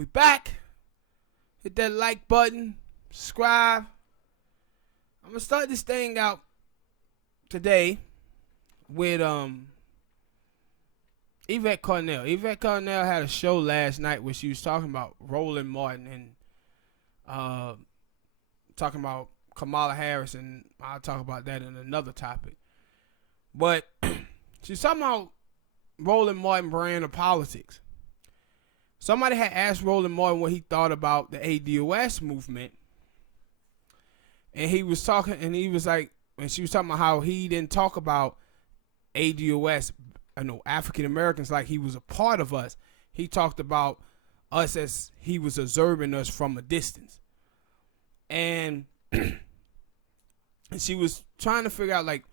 We back. Hit that like button. Subscribe. I'm gonna start this thing out today with Yvette Carnell. Yvette Carnell had a show last night where she was talking about Roland Martin and talking about Kamala Harris, and I'll talk about that in another topic. But she's talking about Roland Martin brand of politics. Somebody had asked Roland Martin what he thought about the ADOS movement. And he was talking, and he was like, and she was talking about how he didn't talk about ADOS, African Americans, like he was a part of us. He talked about us as he was observing us from a distance. And she was trying to figure out, like,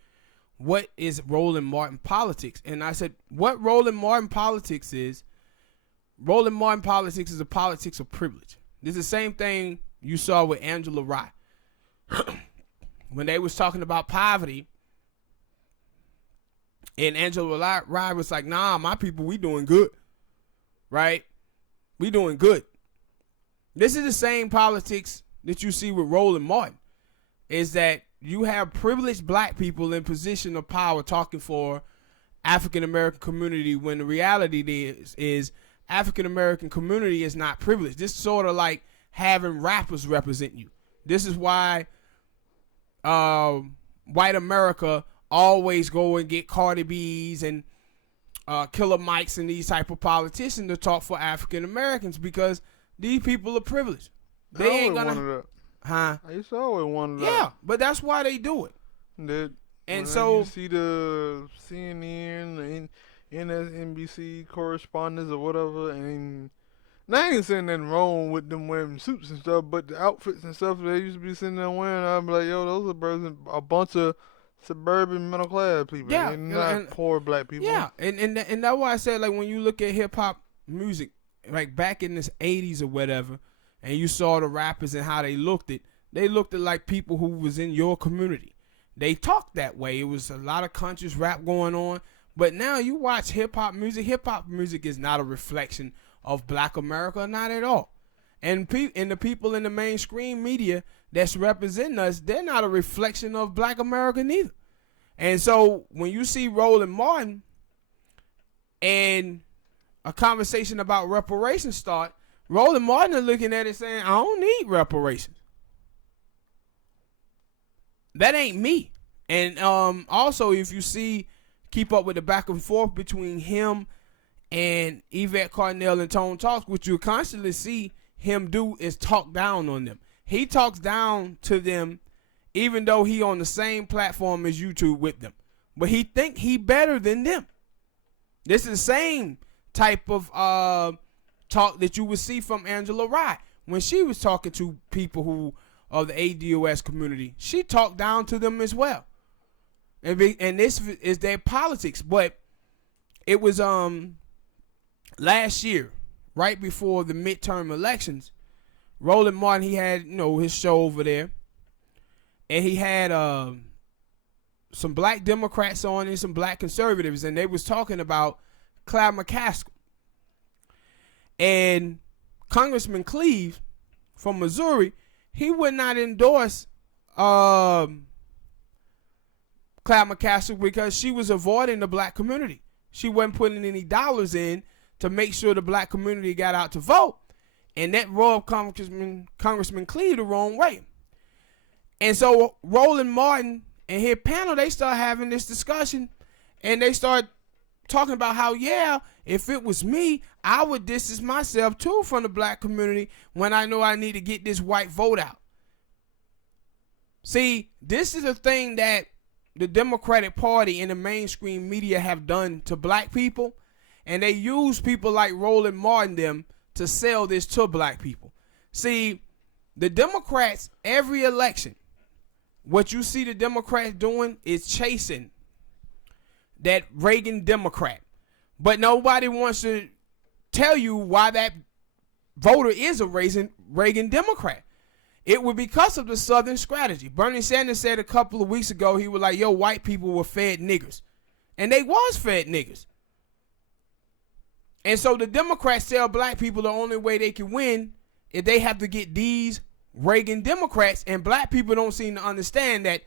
what is Roland Martin politics? And I said, what Roland Martin politics is a politics of privilege. This is the same thing you saw with Angela Rye. When they was talking about poverty, and Angela Rye was like, nah, my people, we doing good. Right? We doing good. This is the same politics that you see with Roland Martin. Is that you have privileged black people in position of power talking for African American community, when the reality is African American community is not privileged. This is sort of like having rappers represent you. This is why white America always go and get Cardi B's and Killer Mikes and these type of politicians to talk for African Americans, because these people are privileged. They ain't gonna. Huh? I used to always wonder that. Yeah, but that's why they do it. And so you see the CNN, the NBC correspondents or whatever, and I ain't saying nothing wrong with them wearing suits and stuff, but the outfits and stuff they used to be sitting there wearing, I'm like, yo, those are a bunch of suburban middle class people, and not poor black people. Yeah, and that's why I said, like, when you look at hip hop music, like back in the 80s or whatever, and you saw the rappers and how they looked like people who was in your community. They talked that way. It was a lot of conscious rap going on. But now you watch hip-hop music. Hip-hop music is not a reflection of black America, not at all. And the people in the mainstream media that's representing us, they're not a reflection of black America neither. And so when you see Roland Martin and a conversation about reparations start, Roland Martin is looking at it saying, I don't need reparations. That ain't me. And also, if you keep up with the back and forth between him and Yvette Carnell and Tone Talks, what you constantly see him do is talk down on them. He talks down to them even though he on the same platform as YouTube with them. But he think he better than them. This is the same type of talk that you would see from Angela Rye when she was talking to people who of the ADOS community. She talked down to them as well, and this is their politics. But it was last year, right before the midterm elections, Roland Martin, he had his show over there, and he had some black Democrats on and some black conservatives, and they was talking about Claire McCaskill. And Congressman Cleave from Missouri, he would not endorse Claire McCaskill because she was avoiding the black community. She wasn't putting any dollars in to make sure the black community got out to vote. And that rubbed Congressman Cleave the wrong way. And so Roland Martin and his panel, they start having this discussion, and they start talking about how, if it was me, I would distance myself too from the black community when I know I need to get this white vote out. See, this is a thing that the Democratic Party and the mainstream media have done to black people, and they use people like Roland Martin them to sell this to black people. See, the Democrats, every election, what you see the Democrats doing is chasing that Reagan Democrat. But nobody wants to tell you why that voter is a Reagan Democrat. It was because of the Southern strategy. Bernie Sanders said a couple of weeks ago, he was like, white people were fed niggers. And they was fed niggers. And so the Democrats tell black people the only way they can win is they have to get these Reagan Democrats, and black people don't seem to understand that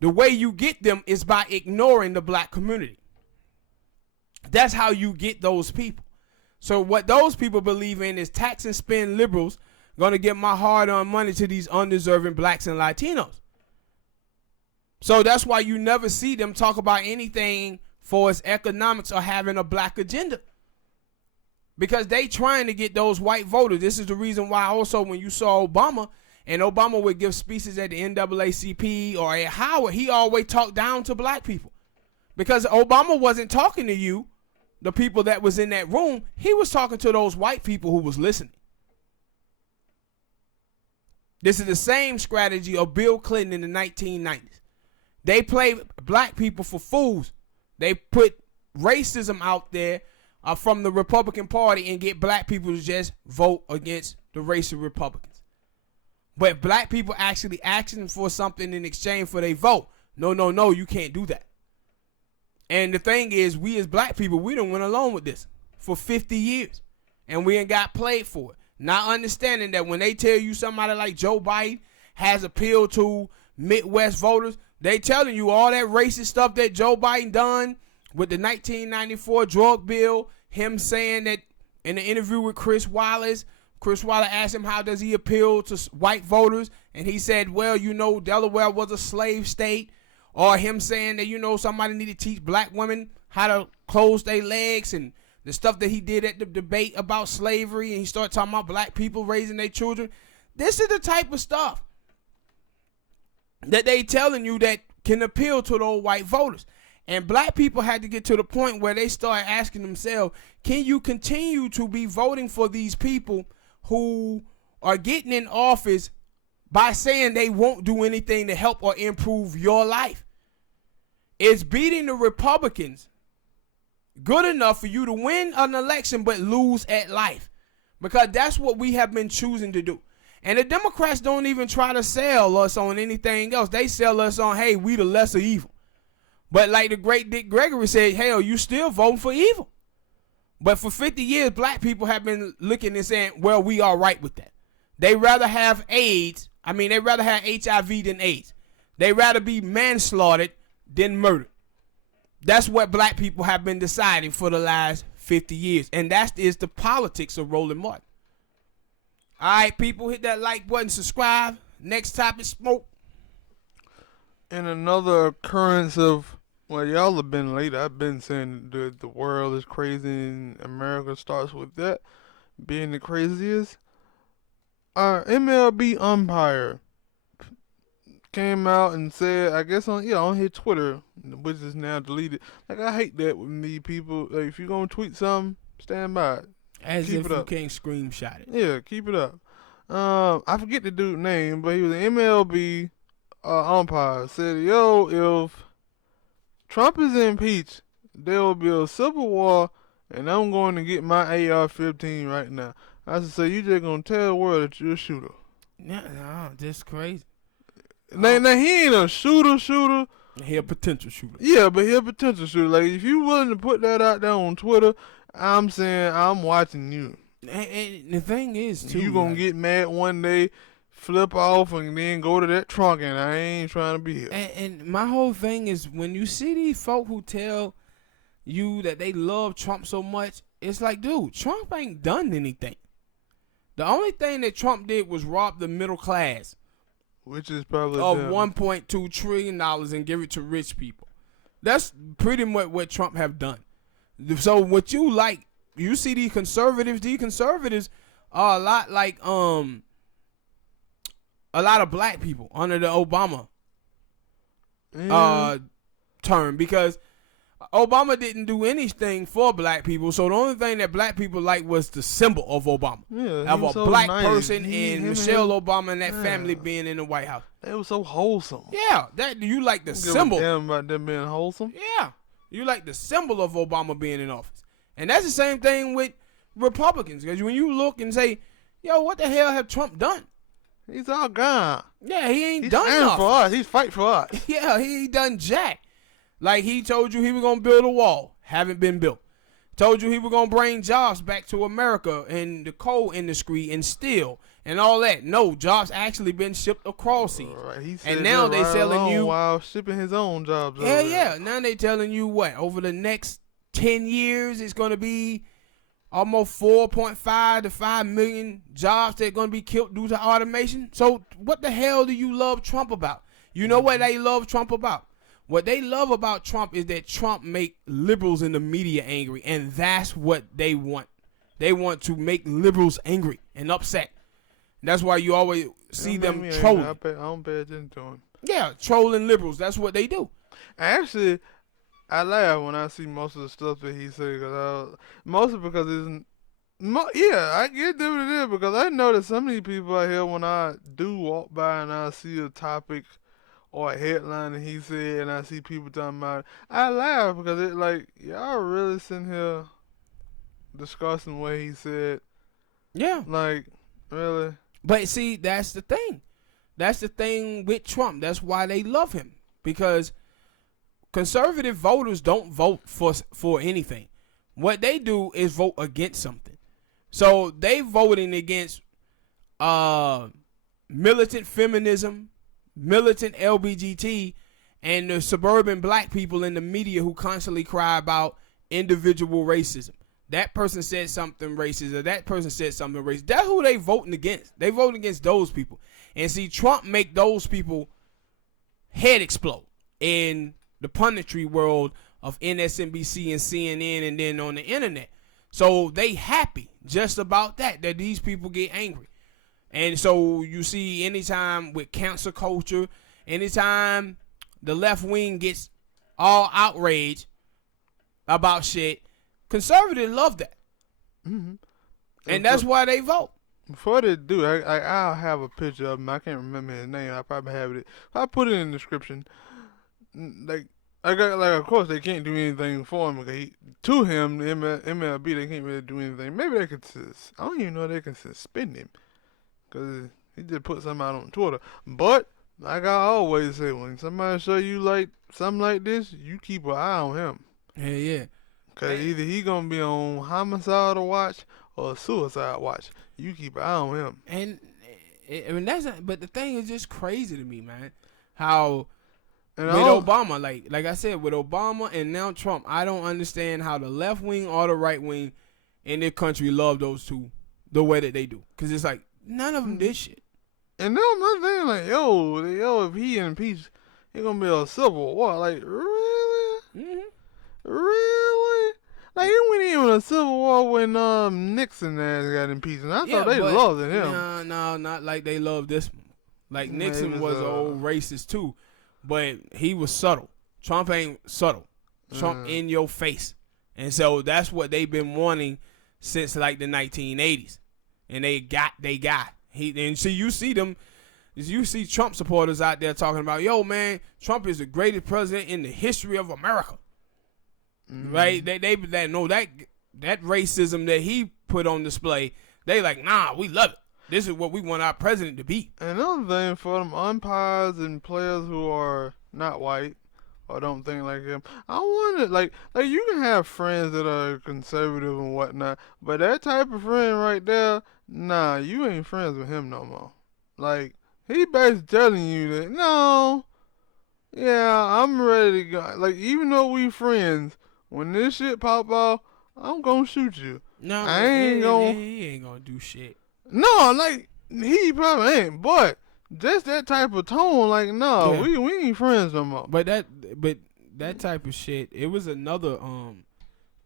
the way you get them is by ignoring the black community. That's how you get those people. So what those people believe in is tax and spend liberals going to get my hard-earned money to these undeserving blacks and Latinos. So that's why you never see them talk about anything for its economics or having a black agenda. Because they trying to get those white voters. This is the reason why also when you saw Obama, and Obama would give speeches at the NAACP or at Howard, he always talked down to black people. Because Obama wasn't talking to you, the people that was in that room. He was talking to those white people who was listening. This is the same strategy of Bill Clinton in the 1990s. They played black people for fools. They put racism out there from the Republican Party and get black people to just vote against the racial Republicans. But black people actually asking for something in exchange for their vote. No, you can't do that. And the thing is, we as black people, we done went along with this for 50 years. And we ain't got played for it. Not understanding that when they tell you somebody like Joe Biden has appealed to Midwest voters, they telling you all that racist stuff that Joe Biden done with the 1994 drug bill, him saying that in an interview with Chris Wallace asked him how does he appeal to white voters, and he said, well, Delaware was a slave state, or him saying that, somebody need to teach black women how to close their legs, and the stuff that he did at the debate about slavery, and he started talking about black people raising their children. This is the type of stuff that they telling you that can appeal to those white voters. And black people had to get to the point where they start asking themselves, can you continue to be voting for these people who are getting in office by saying they won't do anything to help or improve your life? Is beating the Republicans good enough for you to win an election but lose at life? Because that's what we have been choosing to do. And the Democrats don't even try to sell us on anything else. They sell us on, hey, we the lesser evil. But like the great Dick Gregory said, hell, you still voting for evil. But for 50 years, black people have been looking and saying, well, we are right with that. They rather have AIDS. They rather have HIV than AIDS. They rather be manslaughtered than murdered. That's what black people have been deciding for the last 50 years. And that is the politics of Roland Martin. All right, people, hit that like button, subscribe. Next topic, smoke. And another occurrence of, well, y'all have been late. I've been saying the world is crazy and America starts with that being the craziest. Our MLB umpire came out and said, I guess on his Twitter, which is now deleted. Like, I hate that with me, people. Like, if you're going to tweet something, stand by it. As keep if you can't screenshot it. Yeah, keep it up. I forget the dude's name, but he was an MLB umpire. Said, if Trump is impeached, there will be a civil war, and I'm going to get my AR-15 right now. I said, so you just going to tell the world that you're a shooter. Yeah, no, this crazy. Now, he ain't a shooter. He a potential shooter. Yeah, but he a potential shooter. Like, if you willing to put that out there on Twitter, I'm saying I'm watching you. And the thing is, too, you gonna get mad one day, flip off, and then go to that trunk, and I ain't trying to be here. And my whole thing is, when you see these folk who tell you that they love Trump so much, it's like, dude, Trump ain't done anything. The only thing that Trump did was rob the middle class, which is probably of $1.2 trillion and give it to rich people. That's pretty much what Trump have done. So what you see these conservatives are a lot like a lot of black people under the Obama term, because Obama didn't do anything for black people. So the only thing that black people liked was the symbol of Obama. Yeah, of a so black nice. person and Michelle Obama and that family being in the White House. They were so wholesome. Yeah, that you like the symbol. Give a damn about them being wholesome. Yeah, you like the symbol of Obama being in office. And that's the same thing with Republicans. Because when you look and say, yo, what the hell have Trump done? He's all gone. Yeah, he ain't He's done nothing for us. He's fighting for us. Yeah, he ain't done jack. Like he told you he was going to build a wall. Haven't been built. Told you he was going to bring jobs back to America in the coal industry and steel and all that. No, jobs actually been shipped across seas. Right. And now they selling you while shipping his own jobs. Yeah. Now they telling you what? Over the next 10 years, it's going to be almost 4.5 to 5 million jobs that are going to be killed due to automation. So what the hell do you love Trump about? You know what they love Trump about? What they love about Trump is that Trump make liberals in the media angry, and that's what they want. They want to make liberals angry and upset. That's why you always see them trolling. I don't pay attention to him. Yeah, trolling liberals. That's what they do. Actually, I laugh when I see most of the stuff that he says, mostly because I get what it is, because I know that some of these people out here, when I do walk by and I see a topic or a headline that he said, and I see people talking about it, I laugh because it like, y'all really sitting here discussing what he said. Yeah. Like, really? But see, that's the thing. That's the thing with Trump. That's why they love him. Because conservative voters don't vote for anything. What they do is vote against something. So they voting against militant feminism, militant LGBT, and the suburban black people in the media who constantly cry about individual racism. That person said something racist, or that person said something racist. That's who they voting against. They voting against those people. And see, Trump make those people head explode in the punditry world of MSNBC and CNN and then on the internet. So they happy just about that these people get angry. And so you see, anytime with cancel culture, anytime the left wing gets all outraged about shit, conservatives love that. Mm-hmm. And that's why they vote. Before they do, I'll have a picture of him. I can't remember his name. I probably have it. I'll put it in the description. Of course, they can't do anything for him. To him, the MLB, they can't really do anything. Maybe they could, I don't even know if they can suspend him, because he just put something out on Twitter. But, like I always say, when somebody show you like something like this, you keep an eye on him. Yeah. Because either he going to be on homicidal watch or suicide watch. You keep an eye on him. And but the thing is just crazy to me, man. How with Obama, like I said, with Obama and now Trump, I don't understand how the left wing or the right wing in this country love those two the way that they do. Because it's like, none of them did shit. And now I'm thinking like, yo, if he impeached, it's going to be a civil war. Like, really? Mm-hmm. Really? Like, it wasn't even a civil war when Nixon got impeached. And I thought they loved him. No, not like they love this one. Like, Nixon was an old racist too, but he was subtle. Trump ain't subtle. Trump in your face. And so that's what they've been wanting since like the 1980s. And they got and see, you see Trump supporters out there talking about, yo, man, Trump is the greatest president in the history of America. Mm-hmm. Right? They know that racism that he put on display, they like, nah, we love it. This is what we want our president to be. Another thing, for them umpires and players who are not white or don't think like him, I wonder, like you can have friends that are conservative and whatnot, but that type of friend right there, nah, you ain't friends with him no more. Like, he basically telling you that, no, yeah, I'm ready to go. Like, even though we friends, when this shit pop off, I'm gonna shoot you. No, he ain't gonna do shit. No, like, he probably ain't, but just that type of tone, like, no, we ain't friends no more. But that type of shit, it was another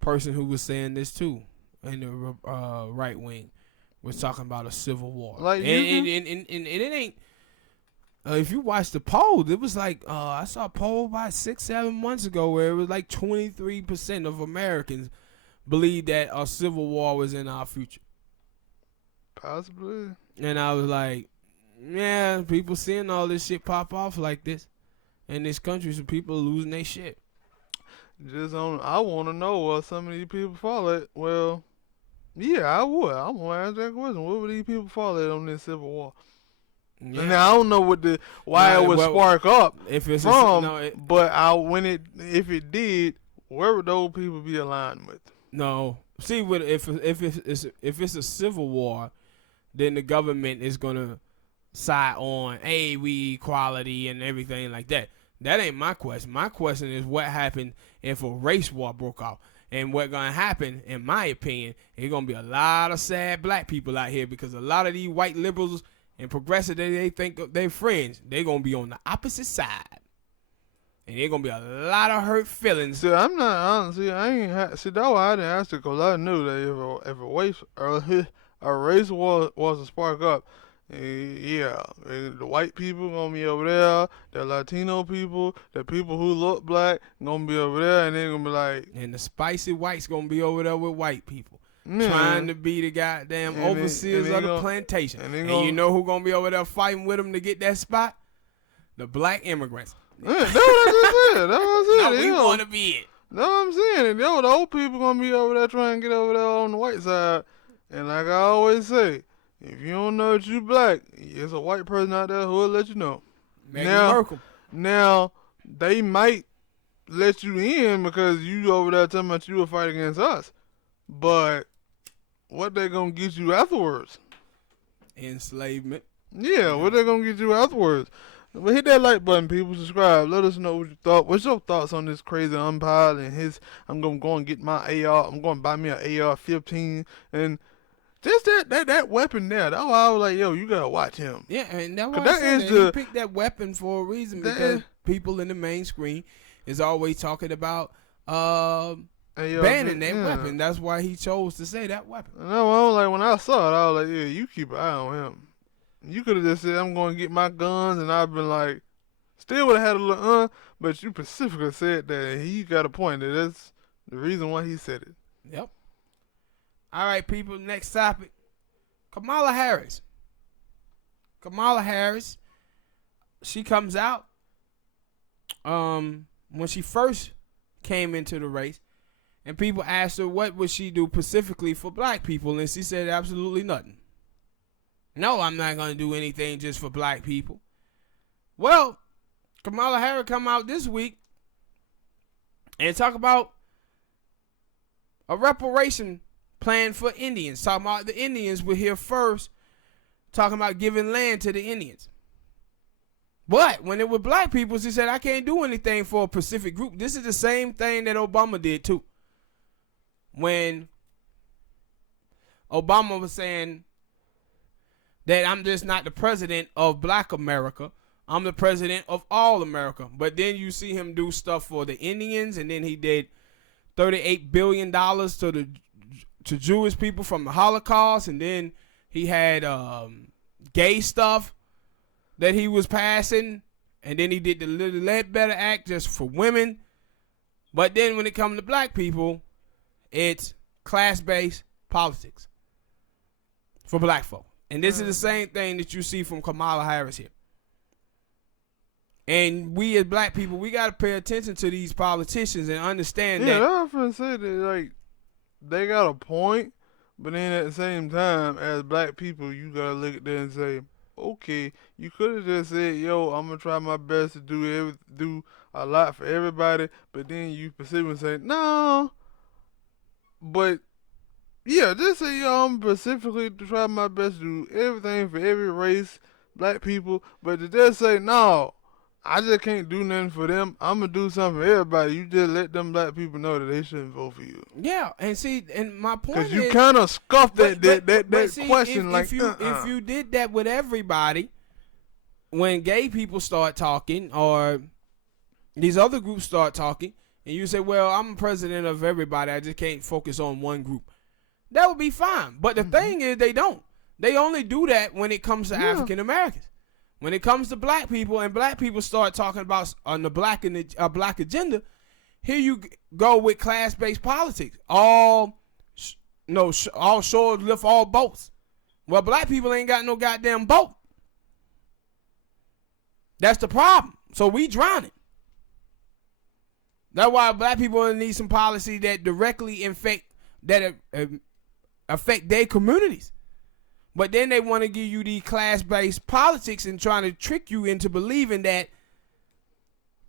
person who was saying this too, in the right wing, was talking about a civil war. Like, and it ain't. If you watch the poll, it was like I saw a poll about 6-7 months ago where it was like 23% of Americans believe that a civil war was in our future. Possibly. And I was like, yeah, people seeing all this shit pop off like this in this country, so people are losing their shit. I want to know what some of these people fall at. Well, yeah, I would. I want to ask that question. What would these people fall at on this civil war? Yeah. And I don't know why it would spark up if it's but if it did, where would those people be aligned with? No. See, if it's a civil war, then the government is gonna side on, hey, we equality and everything like that. That ain't my question. My question is what happened if a race war broke out. And what's going to happen, in my opinion, is going to be a lot of sad black people out here because a lot of these white liberals and progressives, they think they're friends. They're going to be on the opposite side. And there's going to be a lot of hurt feelings. See, I'm not honestly. That's why I didn't ask it, because I knew that if a race war was to spark up, yeah, the white people gonna be over there, the Latino people, the people who look black gonna be over there, and they're gonna be like, and the spicy whites gonna be over there with white people, trying to be the goddamn overseers of the plantation. And you know who gonna be over there fighting with them to get that spot? The black immigrants. Yeah, that's what I just said. That's what I said. No, we want to be it. That's what I'm saying. And the old people gonna be over there trying to get over there on the white side. And like I always say, if you don't know that you black, there's a white person out there who will let you know. Now, they might let you in because you over there talking about you will fight against us. But what they gonna get you afterwards? Enslavement. Yeah, what they gonna get you afterwards? But hit that like button, people. Subscribe. Let us know what you thought. What's your thoughts on this crazy umpire and his? I'm gonna go and get my AR. I'm gonna buy me an AR-15 and just that weapon there. That's why I was like, yo, you gotta watch him. Yeah, and that's why I said that he picked that weapon for a reason because people in the main screen is always talking about banning that weapon. That's why he chose to say that weapon. No, I was like, when I saw it, I was like, yeah, you keep an eye on him. You could have just said, I'm going to get my guns, and I've been like, still would have had a little, but you specifically said that, and he got a point. That's the reason why he said it. Yep. All right, people, next topic. Kamala Harris. Kamala Harris, she comes out when she first came into the race, and people asked her what would she do specifically for black people, and she said absolutely nothing. No, I'm not going to do anything just for black people. Well, Kamala Harris come out this week and talk about a reparation plan for Indians. Talking about the Indians were here first, talking about giving land to the Indians. But when it was black people, she said, I can't do anything for a Pacific group. This is the same thing that Obama did too. When Obama was saying that I'm just not the president of black America. I'm the president of all America. But then you see him do stuff for the Indians, and then he did $38 billion to Jewish people from the Holocaust, and then he had gay stuff that he was passing, and then he did the LIb Act just for women. But then when it comes to black people, it's class-based politics for black folk. And this is the same thing that you see from Kamala Harris here. And we as black people, we got to pay attention to these politicians and understand that. Yeah, I was going to say that, like, they got a point, but then at the same time, as black people, you got to look at that and say, okay, you could have just said, yo, I'm going to try my best to do a lot for everybody, but then you specifically say, no, but yeah, just say, yo, I'm specifically to try my best to do everything for every race, black people, but to just say, no, I just can't do nothing for them. I'm going to do something for everybody. You just let them black people know that they shouldn't vote for you. Yeah, and see, and my point is... Because you kind of scuffed that see, question. If you did that with everybody, when gay people start talking or these other groups start talking, and you say, well, I'm president of everybody, I just can't focus on one group. That would be fine. But the thing is, they don't. They only do that when it comes to African Americans. When it comes to black people, and black people start talking about on the black agenda, here you go with class-based politics. All shores lift all boats. Well, black people ain't got no goddamn boat. That's the problem. So we drowning. That's why black people need some policy that directly affect their communities. But then they want to give you these class-based politics and trying to trick you into believing that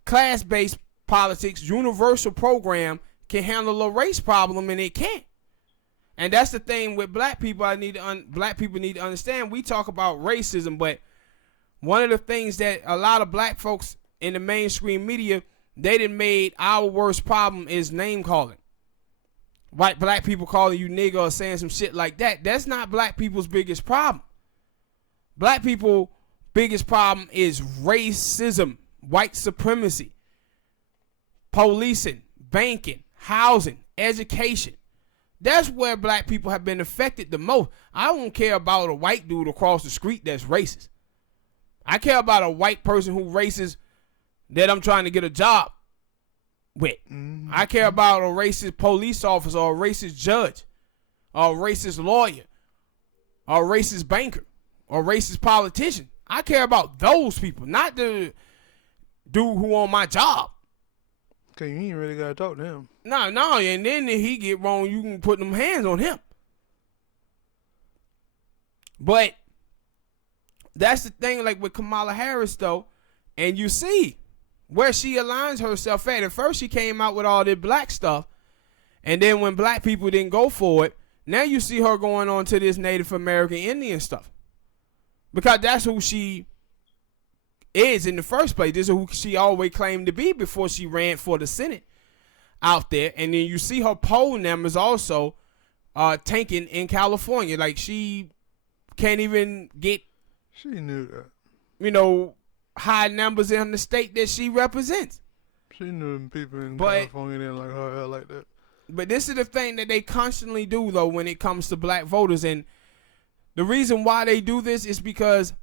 class-based politics, universal program, can handle a race problem and it can't. And that's the thing with black people. Black people need to understand. We talk about racism, but one of the things that a lot of black folks in the mainstream media, they done made our worst problem is name calling. White black people calling you nigga or saying some shit like that. That's not black people's biggest problem. Black people biggest problem is racism, white supremacy, policing, banking, housing, education. That's where black people have been affected the most. I don't care about a white dude across the street that's racist. I care about a white person who racist that I'm trying to get a job with. Mm-hmm. I care about a racist police officer or a racist judge or a racist lawyer or a racist banker or a racist politician. I care about those people, not the dude who on my job. Okay, you ain't really got to talk to him. No, and then if he get wrong, you can put them hands on him. But that's the thing, like with Kamala Harris, though, and you see where she aligns herself at. At first, she came out with all this black stuff, and then when black people didn't go for it, now you see her going on to this Native American Indian stuff. Because that's who she is in the first place. This is who she always claimed to be before she ran for the Senate out there. And then you see her poll numbers also tanking in California. Like, she can't even get, she knew that, high numbers in the state that she represents. She knew them people in California didn't like her like that. But this is the thing that they constantly do, though, when it comes to black voters. And the reason why they do this is because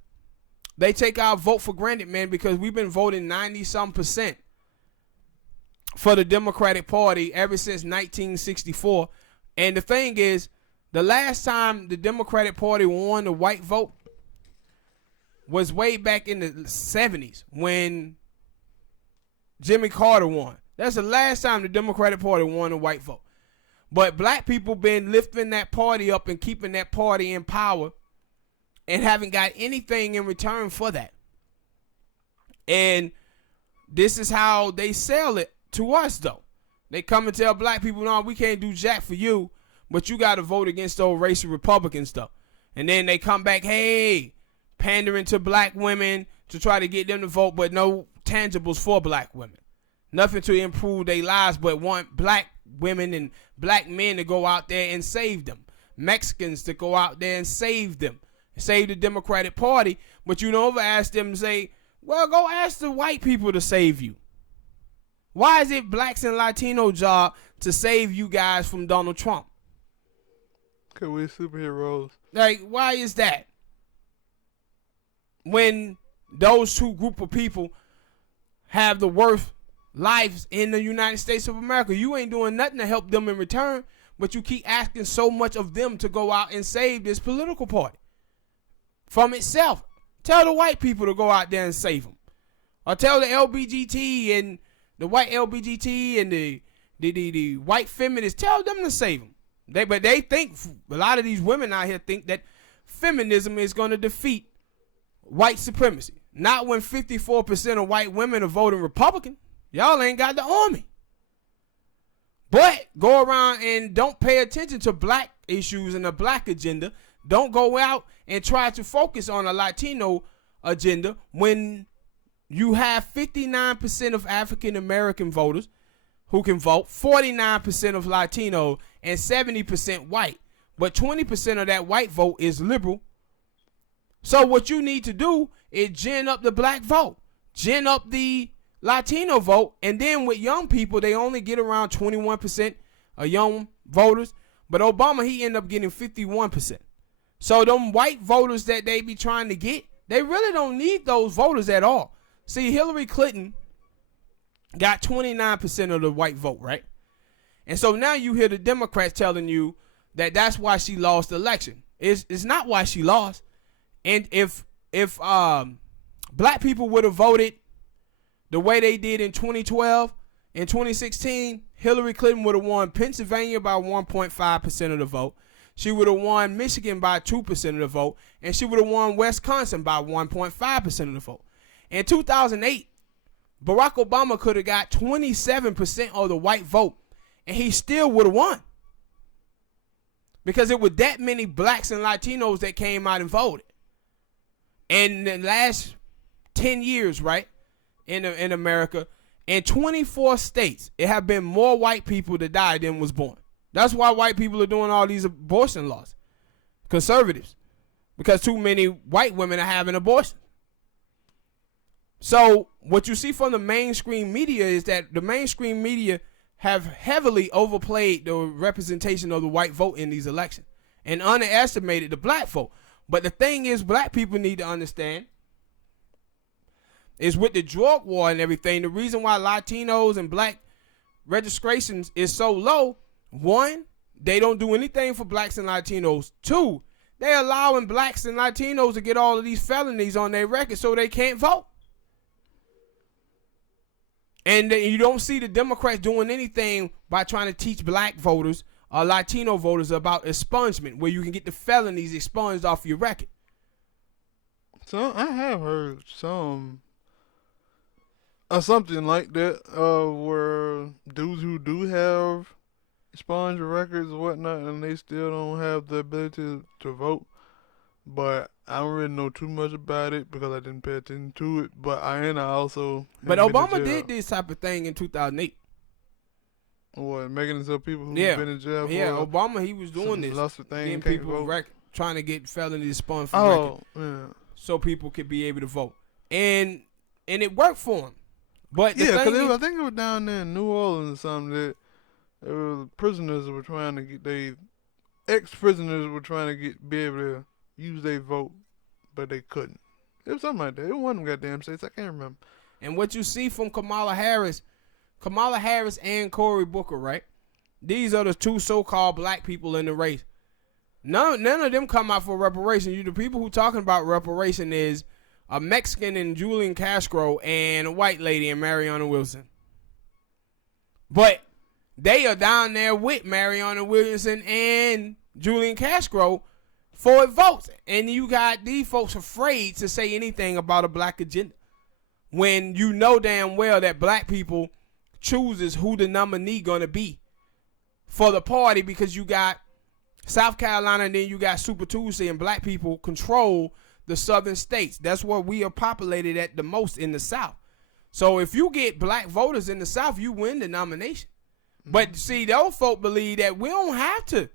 they take our vote for granted, man, because we've been voting 90-some% for the Democratic Party ever since 1964. And the thing is, the last time the Democratic Party won the white vote was way back in the 70s when Jimmy Carter won. That's the last time the Democratic Party won the white vote. But black people been lifting that party up and keeping that party in power and haven't got anything in return for that. And this is how they sell it to us, though. They come and tell black people, no, we can't do jack for you, but you got to vote against those racial Republicans, though. And then they come back, hey, pandering to black women to try to get them to vote, but no tangibles for black women. Nothing to improve their lives, but want black women and black men to go out there and save them. Mexicans to go out there and save them. Save the Democratic Party. But you don't ever ask them to say, well, go ask the white people to save you. Why is it blacks and Latino job to save you guys from Donald Trump? Because we're superheroes. Like, why is that? When those two group of people have the worst lives in the United States of America, you ain't doing nothing to help them in return, but you keep asking so much of them to go out and save this political party from itself. Tell the white people to go out there and save them. Or tell the LBGT and the white LBGT and the white feminists, tell them to save them. But they think, a lot of these women out here think that feminism is going to defeat white supremacy. Not when 54% of white women are voting Republican. Y'all ain't got the army. But go around and don't pay attention to black issues and the black agenda. Don't go out and try to focus on a Latino agenda when you have 59% of African American voters who can vote, 49% of Latino, and 70% white. But 20% of that white vote is liberal. So what you need to do is gin up the black vote, gin up the Latino vote, and then with young people, they only get around 21% of young voters. But Obama, he ended up getting 51%. So them white voters that they be trying to get, they really don't need those voters at all. See, Hillary Clinton got 29% of the white vote, right? And so now you hear the Democrats telling you that that's why she lost the election. It's not why she lost. And if black people would have voted the way they did in 2012, in 2016, Hillary Clinton would have won Pennsylvania by 1.5% of the vote. She would have won Michigan by 2% of the vote. And she would have won Wisconsin by 1.5% of the vote. In 2008, Barack Obama could have got 27% of the white vote and he still would have won. Because it was that many blacks and Latinos that came out and voted. And in the last 10 years, right, in America, in 24 states, it have been more white people that died than was born. That's why white people are doing all these abortion laws. Conservatives. Because too many white women are having abortions. So what you see from the mainstream media is that the mainstream media have heavily overplayed the representation of the white vote in these elections and underestimated the black vote. But the thing is, black people need to understand is with the drug war and everything, the reason why Latinos and black registrations is so low, one, they don't do anything for blacks and Latinos. Two, they're allowing blacks and Latinos to get all of these felonies on their record so they can't vote. And you don't see the Democrats doing anything by trying to teach black voters or Latino voters about expungement, where you can get the felonies expunged off your record. So I have heard something like that, where dudes who do have expunged records or whatnot, and they still don't have the ability to vote. But I don't really know too much about it because I didn't pay attention to it. But But Obama did this type of thing in 2008. What, making it so people who've been in jail for Obama, he was doing this. Getting people trying to get felonies expunged from record. So people could be able to vote. And it worked for him. But because I think it was down there in New Orleans or something that there were prisoners who were trying to get ex-prisoners were trying to be able to use their vote, but they couldn't. It was something like that. It was one of them goddamn states. I can't remember. And what you see from Kamala Harris and Cory Booker, right? These are the two so-called black people in the race. None of them come out for reparation. The people who talking about reparation is a Mexican in Julian Castro and a white lady in Mariana Wilson. But they are down there with Mariana Wilson and Julian Castro for votes. And you got these folks afraid to say anything about a black agenda when you know damn well that black people chooses who the nominee gonna be for the party, because you got South Carolina and then you got Super Tuesday, and black people control the southern states. That's where we are populated at the most, in the South. So if you get black voters in the South, you win the nomination. But see, those folk believe that we don't have to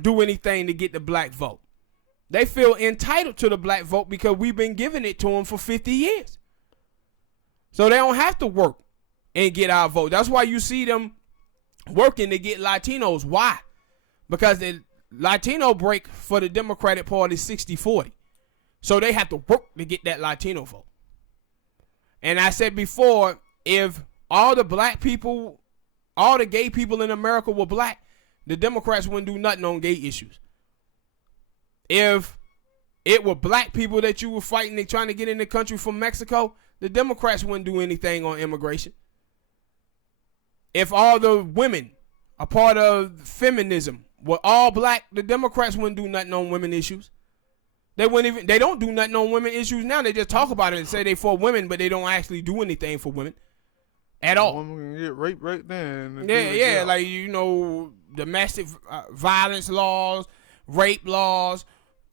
do anything to get the black vote. They feel entitled to the black vote because we've been giving it to them for 50 years. So they don't have to work and get our vote. That's why you see them working to get Latinos. Why? Because the Latino break for the Democratic Party is 60-40. So they have to work to get that Latino vote. And I said before, if all the black people, all the gay people in America were black, the Democrats wouldn't do nothing on gay issues. If it were black people that you were fighting and trying to get in the country from Mexico, the Democrats wouldn't do anything on immigration. If all the women, a part of feminism, were all black, the Democrats wouldn't do nothing on women issues. They don't do nothing on women issues now. They just talk about it and say they for women, but they don't actually do anything for women at all. Women can get raped right then. Yeah, like, domestic violence laws, rape laws,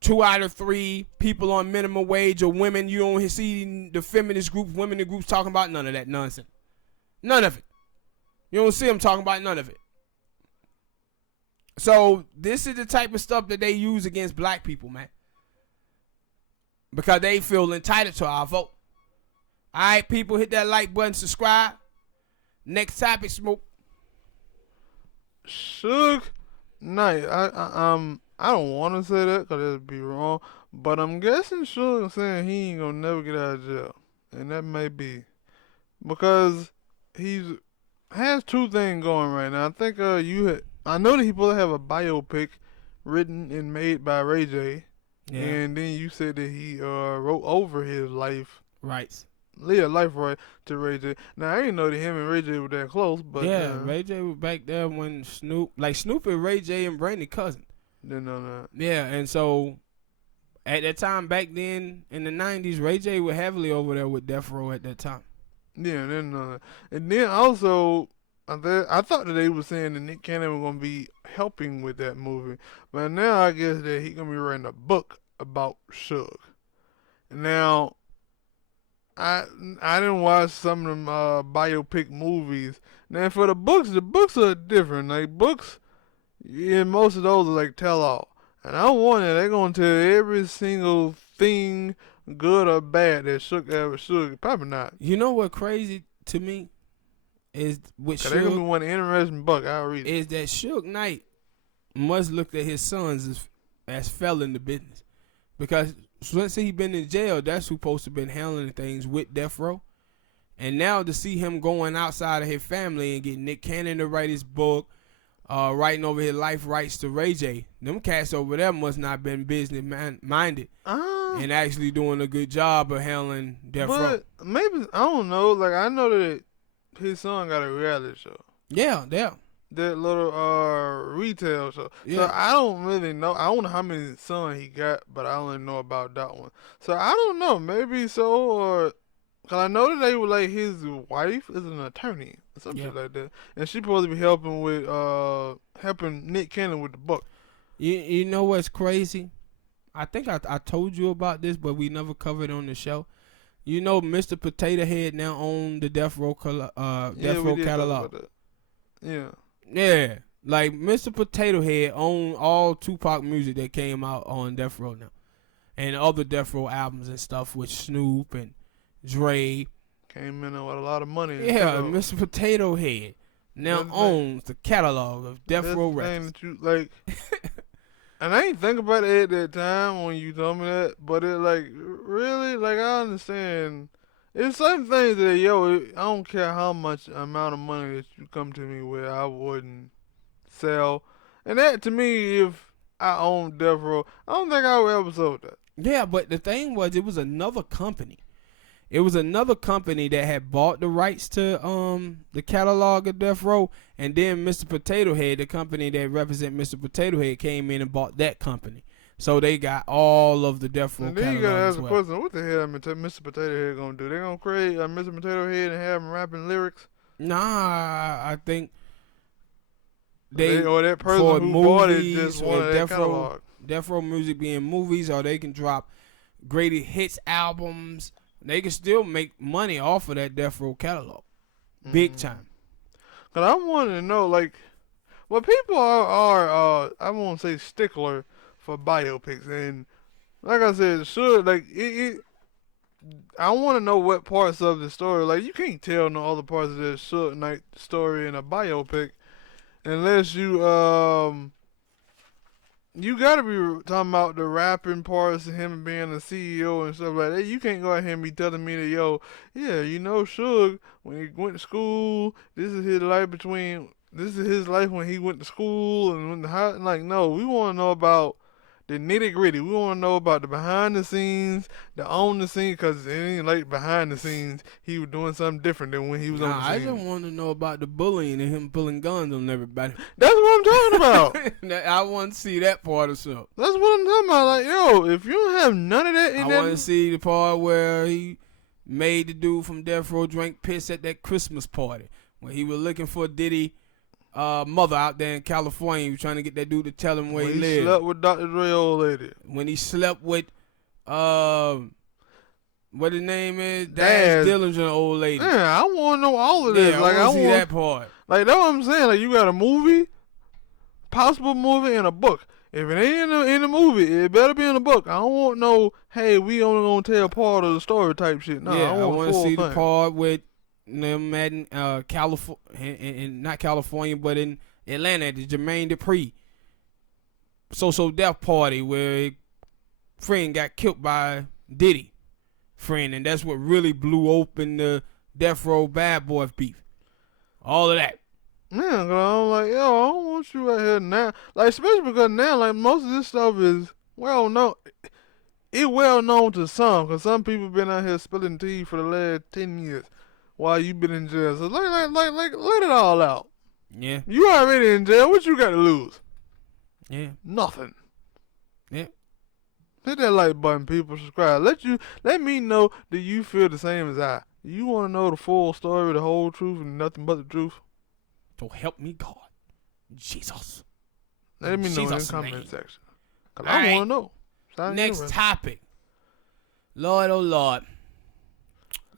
2 out of 3 people on minimum wage are women. You don't see the feminist groups, women groups talking about none of that nonsense. None of it. You don't see them talking about none of it. So this is the type of stuff that they use against black people, man. Because they feel entitled to our vote. All right, people, hit that like button, subscribe. Next topic, Smoke. Suge Knight. I don't want to say that because that'd be wrong, but I'm guessing Suge saying he ain't gonna never get out of jail, and that may be because he has 2 things going right now. I think I know that he probably have a biopic written and made by Ray J. Yeah. And then you said that he wrote over his life rights. Yeah, life right to Ray J. Now, I didn't know that him and Ray J were that close, but yeah, Ray J was back there when Snoop and Ray J and Brandy cousin. Didn't know that. Yeah, and so at that time back then in the 90s, Ray J was heavily over there with Death Row at that time. Yeah, and then also, I thought that they were saying that Nick Cannon was gonna be helping with that movie, but now I guess that he gonna be writing a book about Suge. Now, I didn't watch some of them biopic movies. Now for the books are different. Like books, yeah, most of those are like tell all, and I wonder they're gonna tell every single thing, good or bad, that Suge ever Suge. Probably not. You know what crazy to me is with Cause they gonna be Suge one interesting book. I'll read it. is that Suge Knight must look at his sons as fell in the business, because since he been in jail, that's who's supposed to been handling things with Death Row. And now to see him going outside of his family and getting Nick Cannon to write his book, writing over his life rights to Ray J, them cats over there must not been business minded and actually doing a good job of handling Death Row. But maybe, I don't know. Like I know that his son got a reality show. Yeah. That little retail show. Yeah. So I don't really know. I don't know how many sons he got, but I only know about that one. So I don't know. Maybe so, or cause I know that they were like his wife is an attorney or some shit like that, and she supposed to be helping with helping Nick Cannon with the book. You know what's crazy? I think I told you about this, but we never covered it on the show. You know, Mr. Potato Head now own the Death Row catalog. Yeah, like Mr. Potato Head owned all Tupac music that came out on Death Row now, and other Death Row albums and stuff with Snoop and Dre. Came in with a lot of money. Yeah, Mr. Potato Head now owns the catalog of Death Row records. That you, like, and I ain't think about it at that time when you told me that, but it like really, like I understand. It's some things that, I don't care how much amount of money that you come to me with, I wouldn't sell. And that, to me, if I owned Death Row, I don't think I would ever sold that. Yeah, but the thing was, it was another company. It was another company that had bought the rights to the catalog of Death Row, and then Mr. Potato Head, the company that represent Mr. Potato Head, came in and bought that company. So they got all of the Death Row catalog. And then you gotta ask the question: what the hell Mr. Potato Head gonna do? They gonna create a Mr. Potato Head and have him rapping lyrics? Nah, I think or that person who bought it just wanted that catalog. Death Row music being movies, or they can drop greatest hits albums. They can still make money off of that Death Row catalog, big time. Cause I want to know, like, well, people are I won't say stickler for biopics, and like I said, I want to know what parts of the story. Like, you can't tell no other parts of the Suge Knight story in a biopic unless you gotta be talking about the rapping parts of him being a CEO and stuff like that. You can't go out here and be telling me that, Suge, when he went to school, this is his life when he went to school and went to high. Like, no, we want to know about the nitty gritty. We want to know about the behind the scenes, the on the scene, because it ain't like behind the scenes he was doing something different than when he was on the scene. I just want to know about the bullying and him pulling guns on everybody. That's what I'm talking about. I want to see that part of something. That's what I'm talking about. Like, if you don't have none of that in there. I want to see the part where he made the dude from Death Row drink piss at that Christmas party when he was looking for Diddy mother out there in California. He was trying to get that dude to tell him where he lived. When he slept with Dr. Dre old lady. When he slept with what his name is? Daz Dillinger old lady. Yeah, I want to know all of this. Yeah, I want to see that part. Like, that's what I'm saying. Like, you got a movie, possible movie, and a book. If it ain't in the movie, it better be in the book. I don't want no, hey, we only gonna tell part of the story type shit. No, yeah, I want to see thing. The part with them in California, not California, but in Atlanta at the Jermaine Dupri social death party where a friend got killed by Diddy friend, and that's what really blew open the Death Row Bad Boy beef. All of that. Man, I'm like, I don't want you out here now. Like, especially because now, like, most of this stuff is well known. It's well known to some, because some people been out here spilling tea for the last 10 years while you been in jail. So, like, let it all out. Yeah. You already in jail. What you got to lose? Yeah. Nothing. Yeah. Hit that like button, people. Subscribe. Let me know that you feel the same as I. You want to know the full story, the whole truth, and nothing but the truth? So help me God. Jesus. Let me know in the comment section. Because I want to know. Next topic. Lord, oh Lord.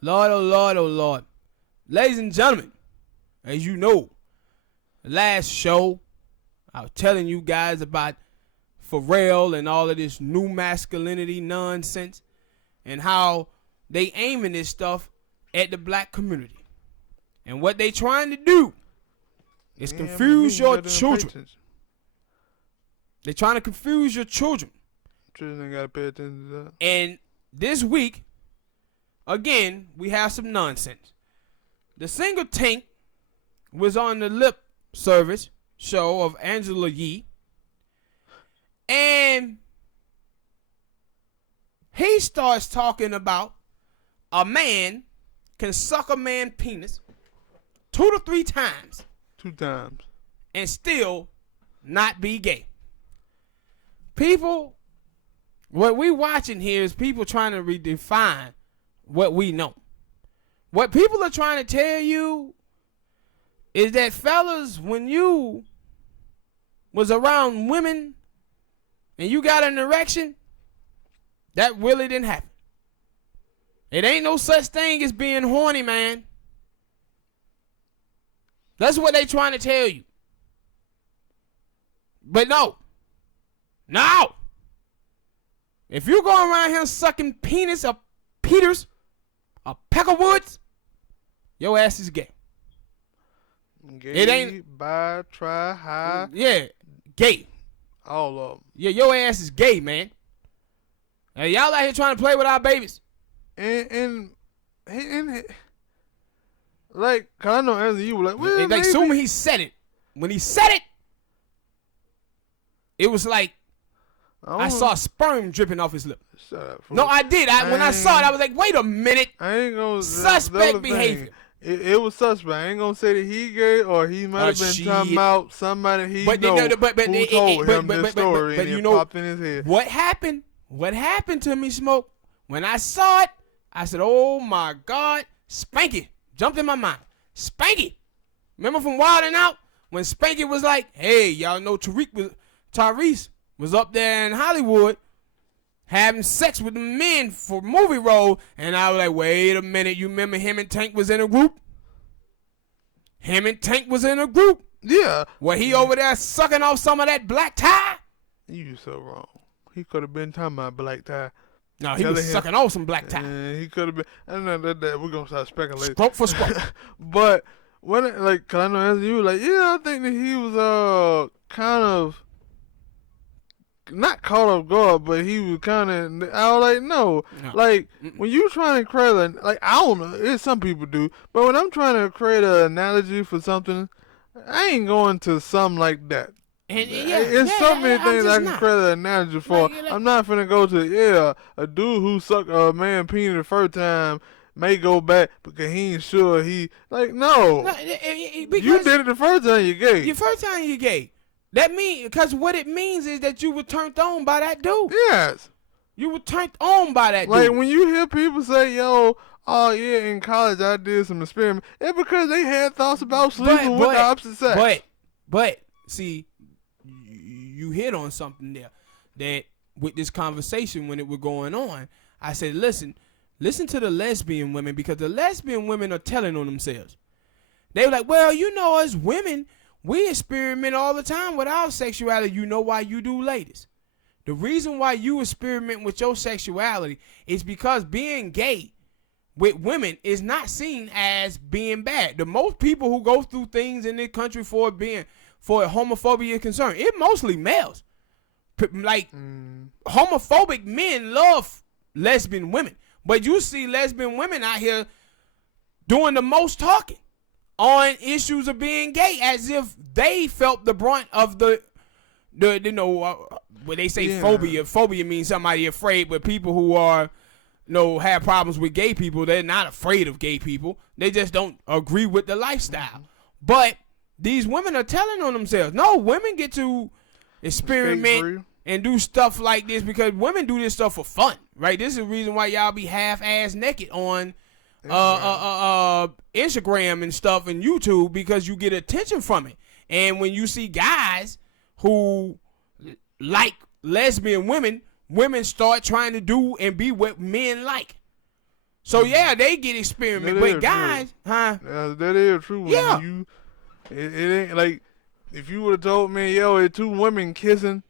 Lord, oh Lord, oh Lord. Ladies and gentlemen, as you know, the last show, I was telling you guys about Pharrell and all of this new masculinity nonsense and how they aiming this stuff at the black community. And what they trying to do is confuse your children. They trying to confuse your children. Children gotta pay attention to that. And this week, again, we have some nonsense. The singer Tank was on the lip service show of Angela Yee. And he starts talking about a man can suck a man's penis 2 to 3 times. 2 times. And still not be gay. People, what we watching here is people trying to redefine what we know. What people are trying to tell you is that, fellas, when you was around women and you got an erection, that really didn't happen. It ain't no such thing as being horny, man. That's what they trying to tell you. But no. If you go around here sucking penis or Peters or Peckerwoods, your ass is gay. Gay, it ain't bi, tri, high. Yeah, gay. All of them. Yeah, your ass is gay, man. And y'all out here trying to play with our babies. And like, cause I know Anthony, you were like, well, like, soon when he said it, it was like I saw sperm dripping off his lip. Shut up. No, I did. When I saw it, I was like, wait a minute. I ain't gonna suspect behavior. It was suspect. I ain't gonna say that he gay or he might have been talking about somebody he know who told him this story and it popped in his head. What happened? What happened to me, Smoke? When I saw it, I said, oh my God, Spanky. Jumped in my mind. Spanky. Remember from Wild 'N Out? When Spanky was like, hey, y'all know Tyrese was up there in Hollywood having sex with the men for movie role. And I was like, wait a minute. You remember him and Tank was in a group? Yeah. Well, he over there sucking off some of that black tie? You so wrong. He could have been talking about black tie. No, he was sucking off some black tie. He could have been. I know that we're going to start speculating. Stroke for stroke. But, when cause I know as you were like, yeah, I think that he was kind of, not caught off guard, but he was kind of, I was like, no. Like, when you trying to create, like, I don't know, some people do, but when I'm trying to create an analogy for something, I ain't going to something like that. And it's so many things I can create an analogy for. I'm not finna go to, a dude who sucked a man penis the first time may go back because he ain't sure he, like, no. You did it the first time you're gay. The first time you're gay. That means, because what it means is that you were turned on by that dude. Yes. You were turned on by that dude. Like, when you hear people say, yo, oh, yeah, in college I did some experiment, it's because they had thoughts about sleeping with the opposite sex. But, see, you hit on something there that with this conversation when it was going on, I said, listen to the lesbian women, because the lesbian women are telling on themselves. They were like, well, you know, as women, we experiment all the time with our sexuality. You know why you do, ladies? The reason why you experiment with your sexuality is because being gay with women is not seen as being bad. The most people who go through things in this country for homophobia is concerned, it's mostly males. Like, homophobic men love lesbian women. But you see lesbian women out here doing the most talking on issues of being gay, as if they felt the brunt of the when they say phobia. Phobia means somebody afraid, but people who are, have problems with gay people, they're not afraid of gay people. They just don't agree with the lifestyle. But these women are telling on themselves. No, women get to experiment and do stuff like this because women do this stuff for fun, right? This is the reason why y'all be half-ass naked on Instagram and stuff and YouTube because you get attention from it. And when you see guys who like lesbian women start trying to do and be what men like. So yeah, they get experiment. But guys, true. That is true. Yeah. It ain't like if you would have told me, yo, it's 2 women kissing,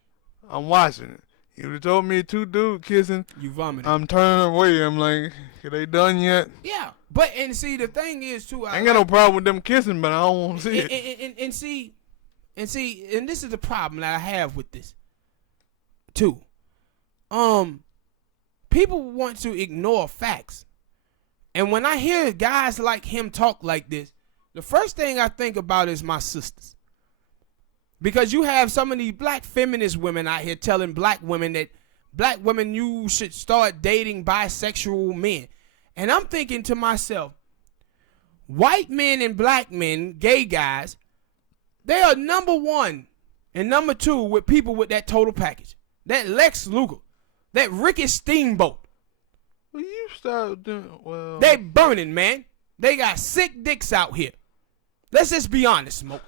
I'm watching it. You would have told me 2 dudes kissing, you vomit. I'm turning away. I'm like, are they done yet? Yeah. But and see the thing is too, I ain't got no problem with them kissing, but I don't want to see it. And see, and this is the problem that I have with this too. People want to ignore facts. And when I hear guys like him talk like this, the first thing I think about is my sisters. Because you have some of these black feminist women out here telling black women that black women, you should start dating bisexual men. And I'm thinking to myself, white men and black men, gay guys, they are number 1 and number 2 with people with that total package. That Lex Luger, that Ricky Steamboat. Well, you start doing, well. They burning, man. They got sick dicks out here. Let's just be honest, Smoke.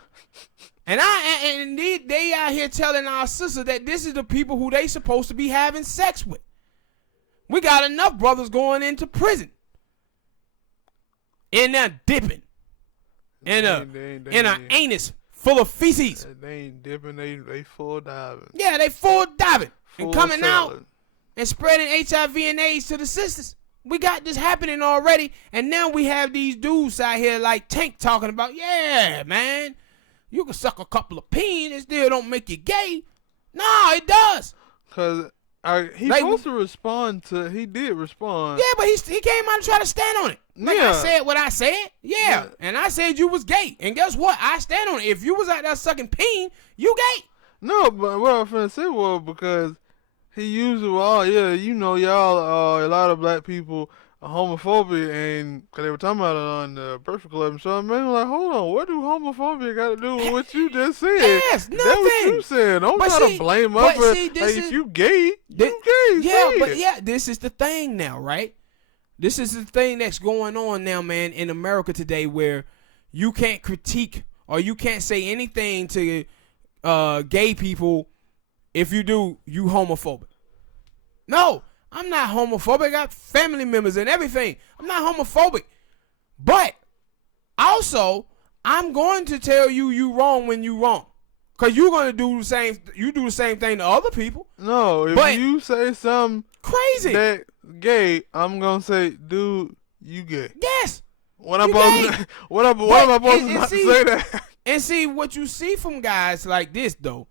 And they out here telling our sisters that this is the people who they supposed to be having sex with. We got enough brothers going into prison. And they're dipping. In an anus full of feces. They ain't dipping, they full diving. Yeah, they full diving. Full and coming salad. out and spreading HIV and AIDS to the sisters. We got this happening already. And now we have these dudes out here like Tank talking about, yeah, man, you can suck a couple of peens, it still don't make you gay. No, it does. Because he supposed to respond to, he did respond. Yeah, but he came out and tried to stand on it. Like I said what I said. Yeah. And I said you was gay. And guess what? I stand on it. If you was out there sucking peen, you gay. No, but what I was finna say was because he used it, well, yeah, you know, y'all, a lot of black people are homophobic, and cause they were talking about it on the Breakfast Club and so, man, like, hold on, what do homophobia got to do with what you just said? Yes, nothing. That's what you said. Don't try to blame us for, like, if you gay, you gay. Yeah, but yeah, this is the thing now, right? This is the thing that's going on now, man, in America today, where you can't critique or you can't say anything to gay people. If you do, you homophobic. No, I'm not homophobic. I got family members and everything. I'm not homophobic. But also, I'm going to tell you wrong when you wrong. Because you're going to do the same. You do the same thing to other people. No, if you say something crazy that gay, I'm going to say, dude, you gay. Yes. What am I supposed to not say that? And see, what you see from guys like this, though,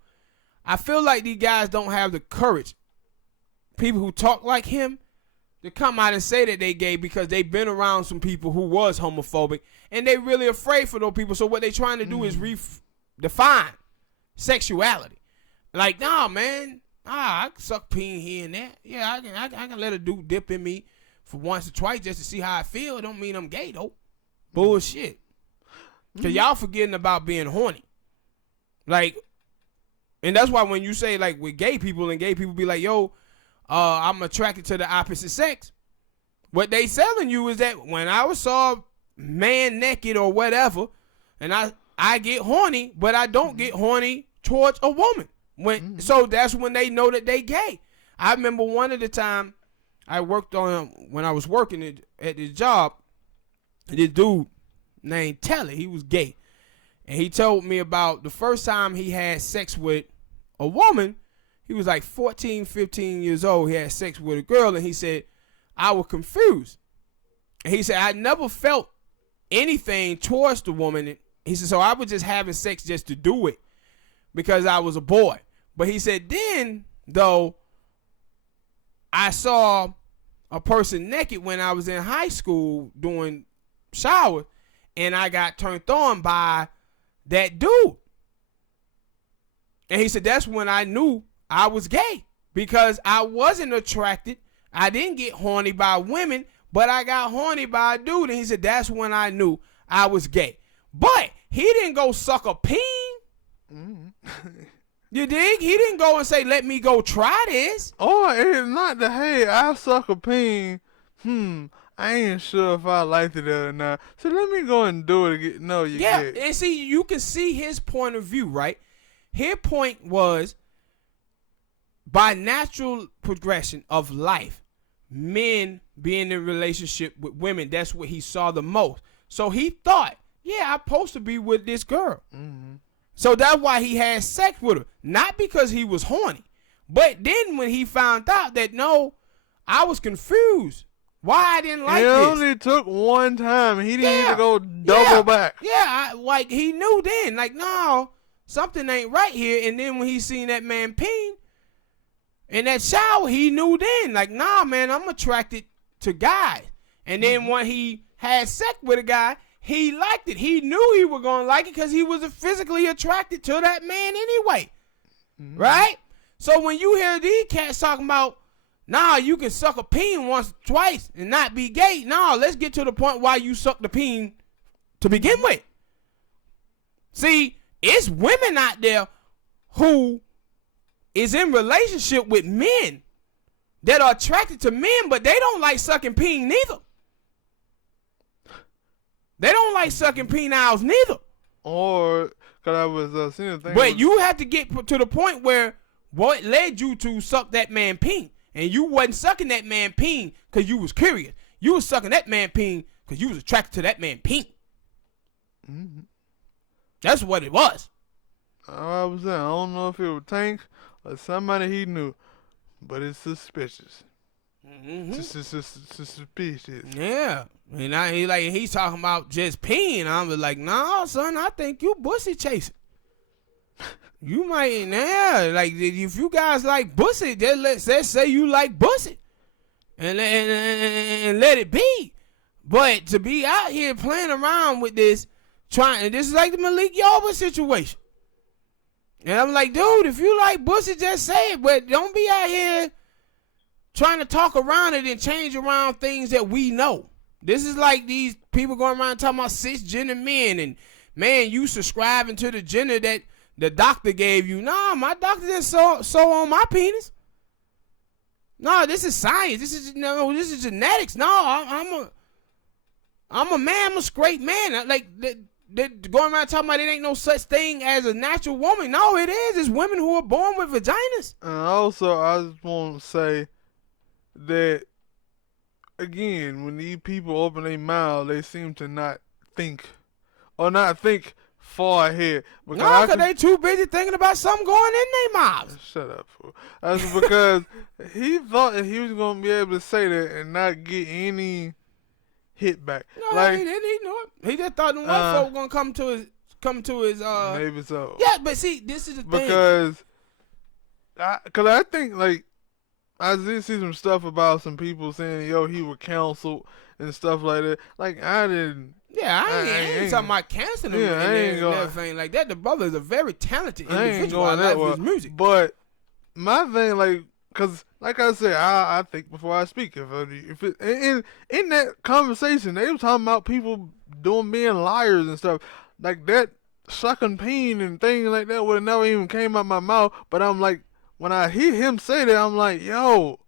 I feel like these guys don't have the courage, people who talk like him, to come out and say that they gay because they've been around some people who was homophobic, and they really afraid for those people. So what they trying to do is redefine sexuality. Like, nah, man, I can suck peen here and there. Yeah, I can let a dude dip in me for once or twice just to see how I feel. Don't mean I'm gay, though. Bullshit. Because y'all forgetting about being horny. Like, and that's why when you say, like, with gay people, and gay people be like, yo, I'm attracted to the opposite sex. What they selling you is that when I saw man naked or whatever, and I get horny, but I don't get horny towards a woman. So that's when they know that they gay. I remember one of the time I worked on, when I was working at this job, this dude named Telly, he was gay. And he told me about the first time he had sex with a woman. He was like 14, 15 years old. He had sex with a girl, and he said, I was confused. And he said, I never felt anything towards the woman. He said, so I was just having sex just to do it because I was a boy. But he said, then, though, I saw a person naked when I was in high school doing shower, and I got turned on by that dude. And he said, that's when I knew I was gay, because I wasn't attracted. I didn't get horny by women, but I got horny by a dude. And he said, that's when I knew I was gay. But he didn't go suck a peen. You dig? He didn't go and say, let me go try this. Oh, it's not the, hey, I suck a peen. I ain't sure if I liked it or not. So let me go and do it again. No, you can't. Yeah, and see, you can see his point of view, right? His point was, by natural progression of life, men being in a relationship with women, that's what he saw the most. So he thought, yeah, I'm supposed to be with this girl. Mm-hmm. So that's why he had sex with her. Not because he was horny. But then when he found out that, no, I was confused. Why I didn't like this. It only took one time. He didn't need to go double back. Yeah, like he knew then. Like, no, something ain't right here. And then when he seen that man peen in that shower, he knew then. Like, nah, man, I'm attracted to guys. And then when he had sex with a guy, he liked it. He knew he was going to like it because he was physically attracted to that man anyway. Mm-hmm. Right? So when you hear these cats talking about, nah, you can suck a peen once, twice, and not be gay. Nah, let's get to the point why you suck the peen to begin with. See, it's women out there who is in relationship with men that are attracted to men, but they don't like sucking peen neither. They don't like sucking penile neither. Or, because I was seeing the thing. But you have to get to the point where what led you to suck that man peen. And you wasn't sucking that man peen because you was curious. You was sucking that man peen because you was attracted to that man peen. Mm-hmm. That's what it was. I was saying, I don't know if it was Tank or somebody he knew, but it's suspicious. Mm-hmm. Suspicious. Yeah. And he's talking about just peeing. I was like, nah, son, I think you pussy chasing. You might, like, if you guys like pussy, let's say you like pussy. And let it be. But to be out here playing around with this, this is like the Malik Yoba situation. And I'm like, dude, if you like pussy, just say it. But don't be out here trying to talk around it and change around things that we know. This is like these people going around talking about cisgender men. And, man, you subscribing to the gender that the doctor gave you. Nah, my doctor didn't sew on my penis. No, this is science. This is genetics. No, I'm a man. I'm a straight man. Like, they're going around talking about it ain't no such thing as a natural woman. No, it is. It's women who are born with vaginas. And also, I just want to say that, again, when these people open their mouth, they seem to not think far ahead. Because they too busy thinking about something going in their mouths. Shut up, fool. That's because he thought that he was going to be able to say that and not get any hit back. No, like, he didn't. He knew it. He just thought the white folk were going to come to his. Maybe so. Yeah, but see, this is the thing. Because I think, like, I did see some stuff about some people saying, yo, he was canceled and stuff like that. Like, I didn't. Yeah, I ain't talking about canceling him and everything like that. The brother is a very talented individual. I love his music. But my thing, like, because, like I said, I think before I speak. If it in that conversation, they were talking about people being liars and stuff. Like, that sucking peen and things like that would have never even came out my mouth. But I'm like, when I hear him say that, I'm like, yo,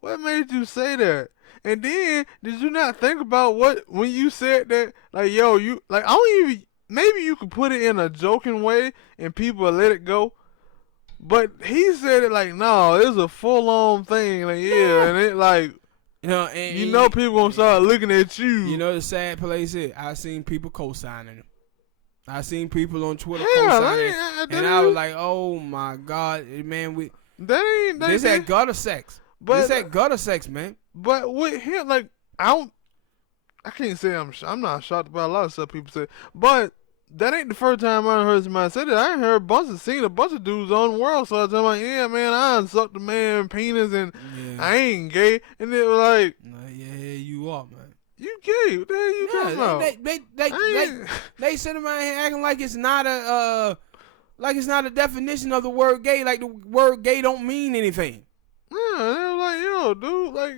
what made you say that? And then, did you not think about when you said that, like, yo, maybe you could put it in a joking way and people will let it go. But he said it like, no, it's a full-on thing. Like, yeah, and it like, people gonna start looking at you. You know the sad place is, I seen people co-signing him. I seen people on Twitter co-signing and I was like, oh my God, man, this that gutter sex. This that gutter sex, man. But with him, like, I can't say I'm not shocked about a lot of stuff people say, but that ain't the first time I heard somebody say that. I ain't seen a bunch of dudes on the world, so I was like, yeah, man, I done sucked the man penis and I ain't gay, and it was like, yeah, you are, man. You gay? What the hell you talking about? They sit around here acting like it's not a definition of the word gay. Like the word gay don't mean anything. Yeah, they were like, yo, dude, like,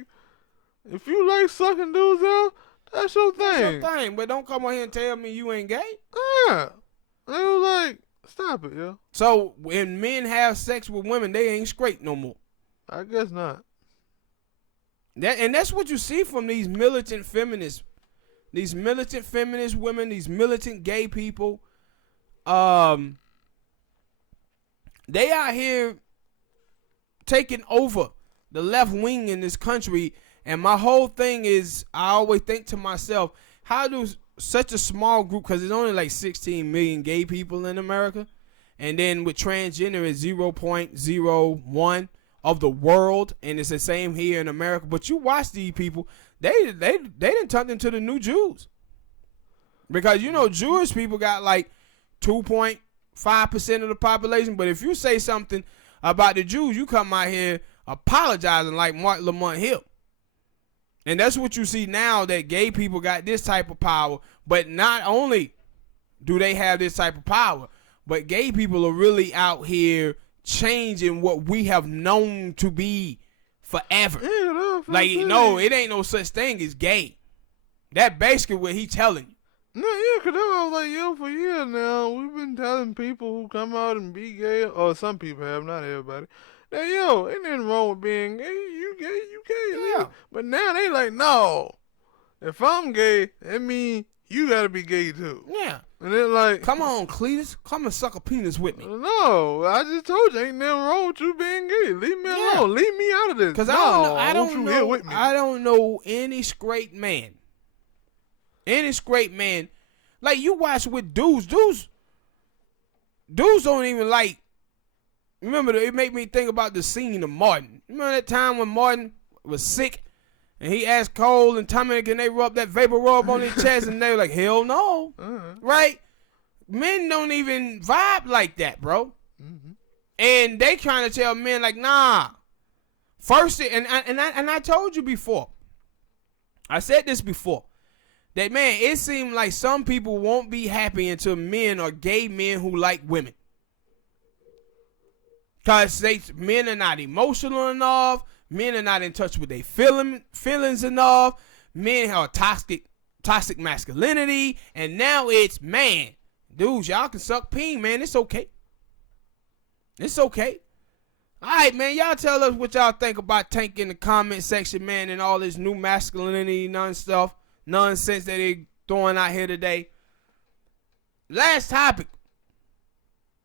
if you like sucking dudes out, that's your thing. That's your thing, but don't come on here and tell me you ain't gay. Yeah. They was like, stop it, yo. So when men have sex with women, they ain't straight no more. I guess not. That's what you see from these militant feminists women, these militant gay people. They out here taking over the left wing in this country. And my whole thing is, I always think to myself, how do such a small group, because there's only like 16 million gay people in America, and then with transgender it's 0.01 of the world, and it's the same here in America. But you watch these people, they done turned into the new Jews. Because, you know, Jewish people got like 2.5% of the population. But if you say something about the Jews, you come out here apologizing like Mark Lamont Hill. And that's what you see now, that gay people got this type of power. But not only do they have this type of power, but gay people are really out here changing what we have known to be forever. Yeah, like, no, it ain't no such thing as gay. That basically what he telling you. No, yeah, because I was like, yo, for years now, we've been telling people who come out and be gay, or some people have, not everybody, that, yo, ain't nothing wrong with being gay. You gay, you gay. Yeah. But now they like, no, if I'm gay, that means you got to be gay too. Yeah. And they're like, come on, Cletus, come and suck a penis with me. No, I just told you, ain't nothing wrong with you being gay. Leave me alone. Leave me out of this. Because I don't know any straight man. Like, you watch with dudes don't even like. Remember, it made me think about the scene of Martin. Remember that time when Martin was sick and he asked Cole and Tommy, can they rub that vapor rub on his chest? And they were like, hell no. Right? Men don't even vibe like that, bro. And they trying to tell men like, nah. First, and I told you before. I said this before. That, man, it seemed like some people won't be happy until men are gay men who like women. Because men are not emotional enough. Men are not in touch with their feelings enough. Men have toxic masculinity. And now it's, man, dudes, y'all can suck peen, man. It's okay. It's okay. All right, man, y'all tell us what y'all think about Tank in the comment section, man, and all this new masculinity nonsense that they throwing out here today. Last topic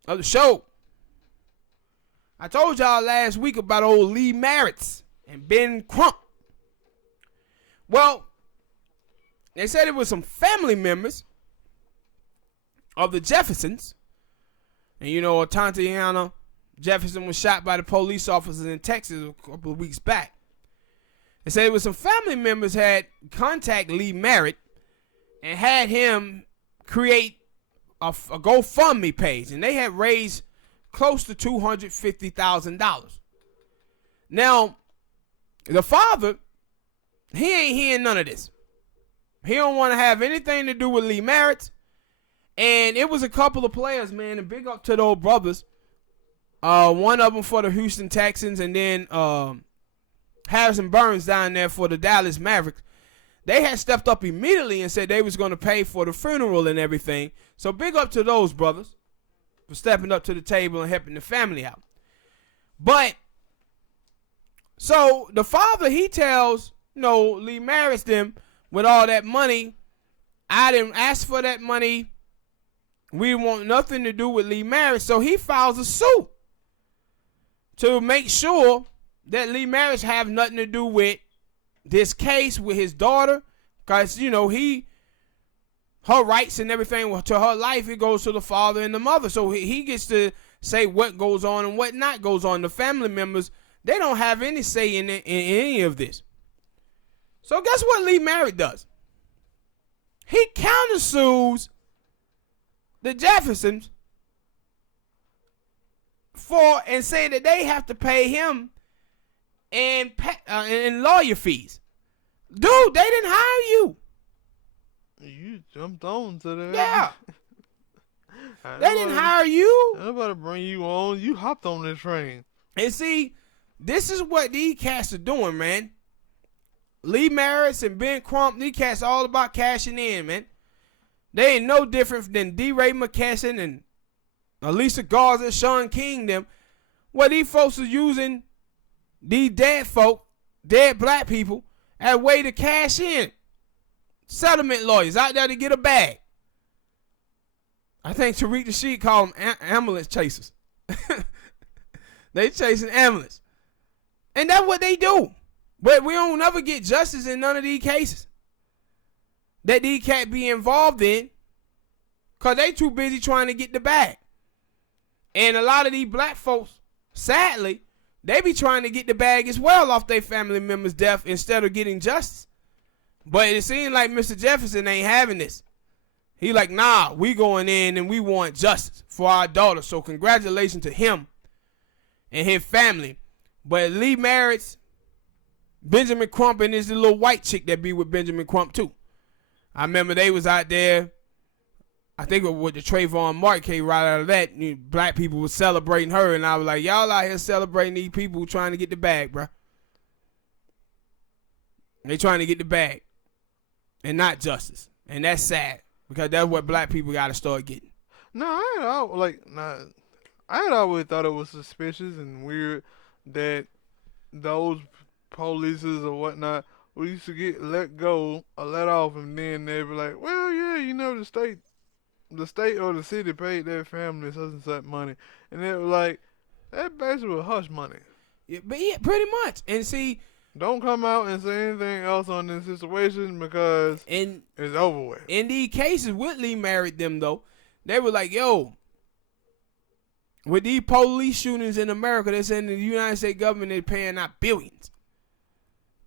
of the show. I told y'all last week about old Lee Merritt and Ben Crump. Well, they said it was some family members of the Jeffersons. And you know, Tatiana Jefferson was shot by the police officers in Texas a couple of weeks back. They said it was some family members had contacted Lee Merritt and had him create a GoFundMe page. And they had raised close to $250,000. Now, the father, he ain't hearing none of this. He don't want to have anything to do with Lee Merritt. And it was a couple of players, man, and big up to those brothers. One of them for the Houston Texans, and then Harrison Burns down there for the Dallas Mavericks. They had stepped up immediately and said they was going to pay for the funeral and everything. So big up to those brothers for stepping up to the table and helping the family out. But, so the father, he tells, Lee Merritt them, with all that money, I didn't ask for that money. We want nothing to do with Lee Merritt. So he files a suit to make sure that Lee Merritt have nothing to do with this case with his daughter. Because, her rights and everything to her life, it goes to the father and the mother. So he gets to say what goes on and what not goes on. The family members, they don't have any say in any of this. So guess what Lee Merritt does? He countersues the Jeffersons and say that they have to pay him in lawyer fees. Dude, they didn't hire you. You jumped on to that. Yeah. They didn't hire you. I'm about to bring you on. You hopped on this train. And see, this is what these cats are doing, man. Lee Merritt and Ben Crump, these cats are all about cashing in, man. They ain't no different than D-Ray McKesson and Alicia Garza, Sean King, them. What these folks are using, these dead folk, dead black people as a way to cash in. Settlement lawyers out there to get a bag. I think Tariq Nasheed called them ambulance chasers. They chasing ambulance. And that's what they do. But we don't never get justice in none of these cases that these cats be involved in, because they too busy trying to get the bag. And a lot of these black folks, sadly, they be trying to get the bag as well off their family members' death instead of getting justice. But it seems like Mr. Jefferson ain't having this. He like, nah, we going in and we want justice for our daughter. So congratulations to him and his family. But Lee married Benjamin Crump, and there's the little white chick that be with Benjamin Crump too. I remember they was out there, I think with the Trayvon Martin came right out of that, black people was celebrating her, and I was like, y'all out here celebrating these people trying to get the bag, bro. They trying to get the bag and not justice. And that's sad, because that's what black people got to start getting. No, I had always thought it was suspicious and weird that those polices or whatnot we used to get let go or let off, and then they'd be like, well, yeah, the state or the city paid their family such and such money, and they were like, that basically hush money. Yeah, but yeah, pretty much. And see, don't come out and say anything else on this situation, because it's over with. In these cases, Whitley married them though. They were like, yo, with these police shootings in America, they're saying the United States government is paying out billions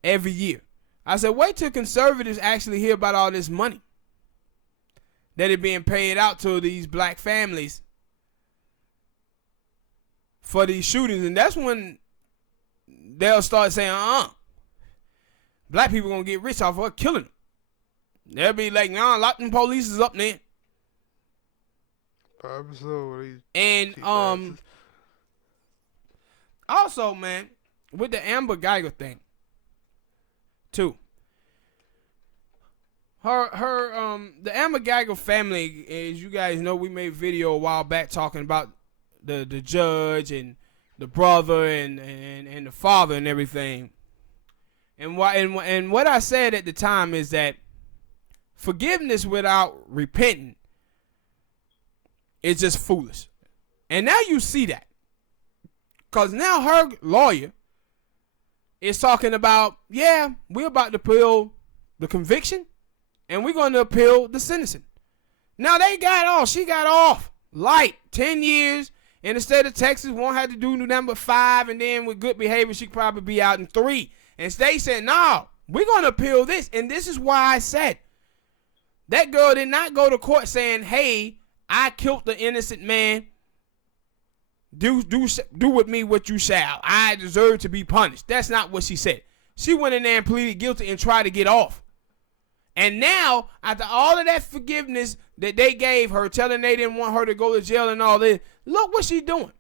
every year. I said, wait till conservatives actually hear about all this money that is being paid out to these black families for these shootings. And that's when they'll start saying, black people going to get rich off of killing them. They'll be like, nah, lock them police up there. And also, man, with the Amber Geiger thing, too. The Amber Geiger family, as you guys know, we made a video a while back talking about the judge and the brother and the father and everything. And what I said at the time is that forgiveness without repenting is just foolish. And now you see that. Because now her lawyer is talking about, yeah, we're about to appeal the conviction and we're going to appeal the sentencing. Now she got off light, 10 years, and the state of Texas won't have to do number 5, and then with good behavior, she could probably be out in 3. And they said, no, we're going to appeal this. And this is why I said, that girl did not go to court saying, hey, I killed the innocent man. Do with me what you shall. I deserve to be punished. That's not what she said. She went in there and pleaded guilty and tried to get off. And now, after all of that forgiveness that they gave her, telling they didn't want her to go to jail and all this, look what she's doing.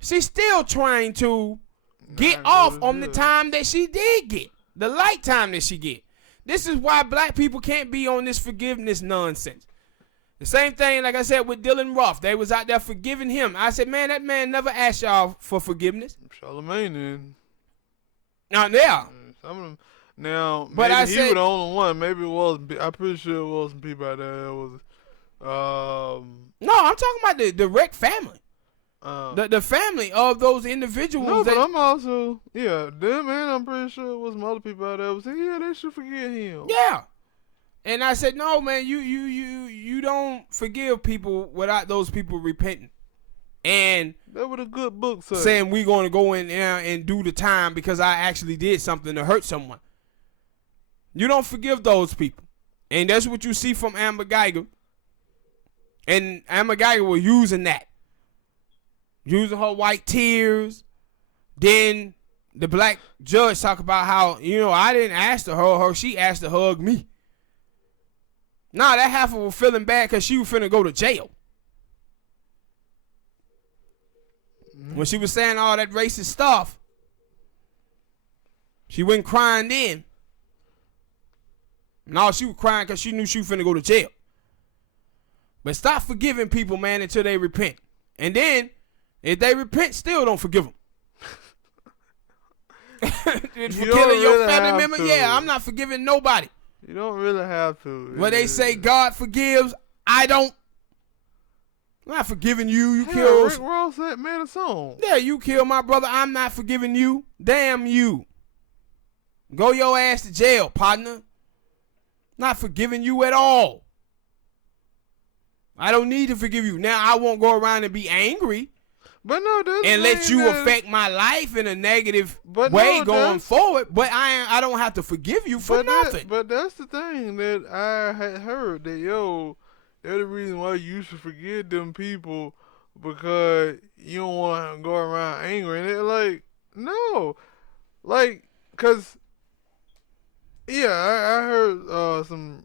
She's still trying to get off on the time that she did get. The light time that she get. This is why black people can't be on this forgiveness nonsense. The same thing, like I said, with Dylan Ruff. They was out there forgiving him. I said, man, that man never asked y'all for forgiveness. Charlamagne did. Yeah. Some of them. Now, but maybe he was the only one. Maybe it was. I'm pretty sure it was some people out there that was. No, I'm talking about the direct family. The family of those individuals. No, but I'm also, them, and I'm pretty sure it was some other people out there who said, yeah, they should forgive him. Yeah. And I said, no, man, you don't forgive people without those people repenting. And that was a good book saying we're going to go in there and do the time because I actually did something to hurt someone. You don't forgive those people. And that's what you see from Amber Geiger. And Amber Geiger was using that. Using her white tears. Then the black judge talk about how, I didn't ask to hug her. She asked to hug me. Nah, that half of her was feeling bad because she was finna go to jail. When she was saying all that racist stuff, she wasn't crying then. No, she was crying because she knew she was finna go to jail. But stop forgiving people, man, until they repent. And then, if they repent, still don't forgive them. killing your family member. Yeah, I'm not forgiving nobody. You don't really have to. When they say God forgives, I don't. I'm not forgiving you. You Hell, killed. Rick Ross made a song. Yeah, you killed my brother. I'm not forgiving you. Damn you. Go your ass to jail, partner. Not forgiving you at all. I don't need to forgive you. Now I won't go around and be angry. But no, and let you affect my life in a negative way going forward. But I don't have to forgive you for nothing. But that's the thing that I had heard that they're the reason why you should forgive them people because you don't want to go around angry. And they're like, no, like, cause I heard some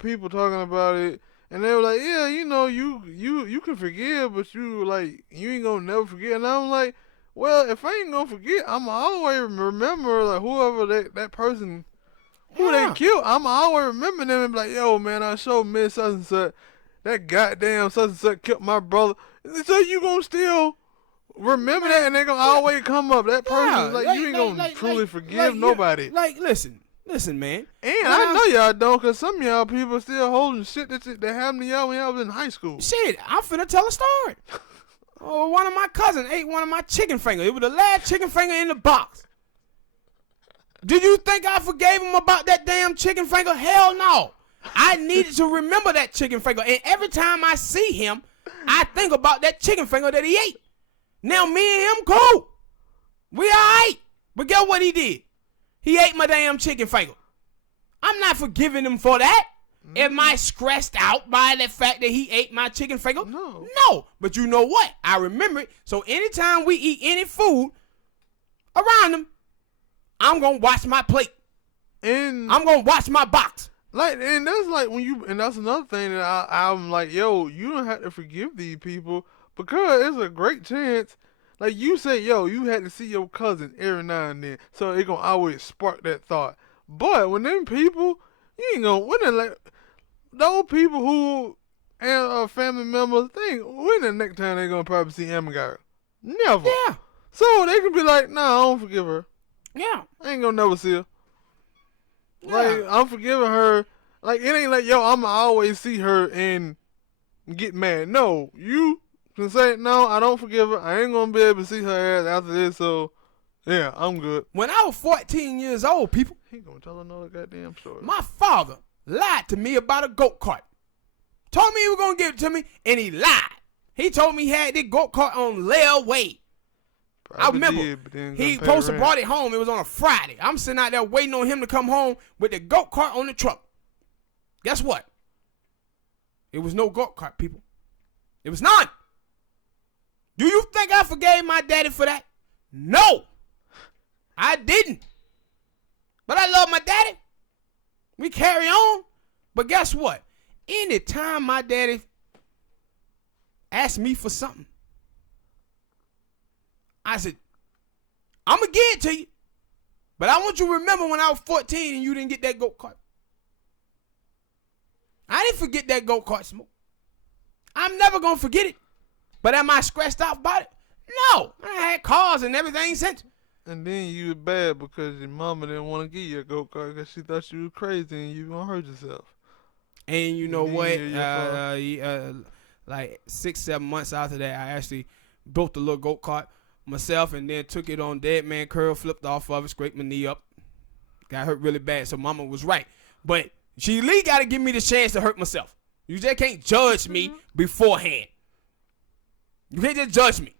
people talking about it. And they were like, yeah, you can forgive, but you ain't gonna never forget. And I'm like, well, if I ain't gonna forget, I'ma always remember like whoever that person who they killed. I'ma always remember them and be like, yo, man, I sure miss such and such. That goddamn such and such killed my brother. So you gonna still remember that, and they gonna always come up. That person, you ain't gonna truly forgive nobody. Listen, man. And I know y'all don't, because some of y'all people still holding shit that happened to y'all when y'all was in high school. Shit, I'm finna tell a story. One of my cousins ate one of my chicken fingers. It was the last chicken finger in the box. Did you think I forgave him about that damn chicken finger? Hell no. I needed to remember that chicken finger. And every time I see him, I think about that chicken finger that he ate. Now me and him cool. We all right. But guess what he did? He ate my damn chicken finger. I'm not forgiving him for that. Am I stressed out by the fact that he ate my chicken finger? No. But you know what? I remember it. So anytime we eat any food around him, I'm going to watch my plate. And I'm going to watch my box. And that's like and that's another thing that I'm like, yo, you don't have to forgive these people because it's a great chance. Like you say, yo, you had to see your cousin every now and then, so it gonna always spark that thought. But when them people, you ain't gonna, like, those people who and family members, when the next time they gonna probably see Amagara? Never. Yeah. So they can be like, nah, I don't forgive her. Yeah. I ain't gonna never see her. Yeah. Like, I'm forgiving her. Like, it ain't like, yo, I'ma always see her and get mad. No, you can say, no, I don't forgive her. I ain't gonna be able to see her ass after this, so yeah, I'm good. When I was 14 years old, people, he gonna tell another goddamn story. My father lied to me about a goat cart. Told me he was gonna give it to me, and he lied. He told me he had this goat cart on layaway. I remember he supposed to brought it home. It was on a Friday. I'm sitting out there waiting on him to come home with the goat cart on the truck. Guess what? It was no goat cart, people. It was none. Do you think I forgave my daddy for that? No, I didn't. But I love my daddy. We carry on. But guess what? Anytime my daddy asked me for something, I said, I'm going to give it to you. But I want you to remember when I was 14 and you didn't get that go-kart. I didn't forget that go-kart, Smoke. I'm never going to forget it. But am I scratched out about it? No. I had cars and everything since. And then you was bad because your mama didn't want to give you a go-kart because she thought you was crazy and you going to hurt yourself. And you know what? Like 6-7 months after that, I actually built a little go-kart myself and then took it on dead man curl, flipped off of it, scraped my knee up. Got hurt really bad, so mama was right. But she at least got to give me the chance to hurt myself. You just can't judge me beforehand. You can't just judge me.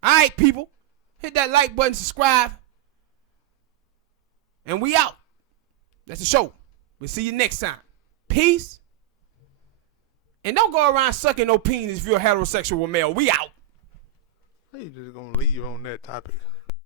All right, people. Hit that like button, subscribe. And we out. That's the show. We'll see you next time. Peace. And don't go around sucking no penis if you're a heterosexual male. We out. They just gonna leave on that topic.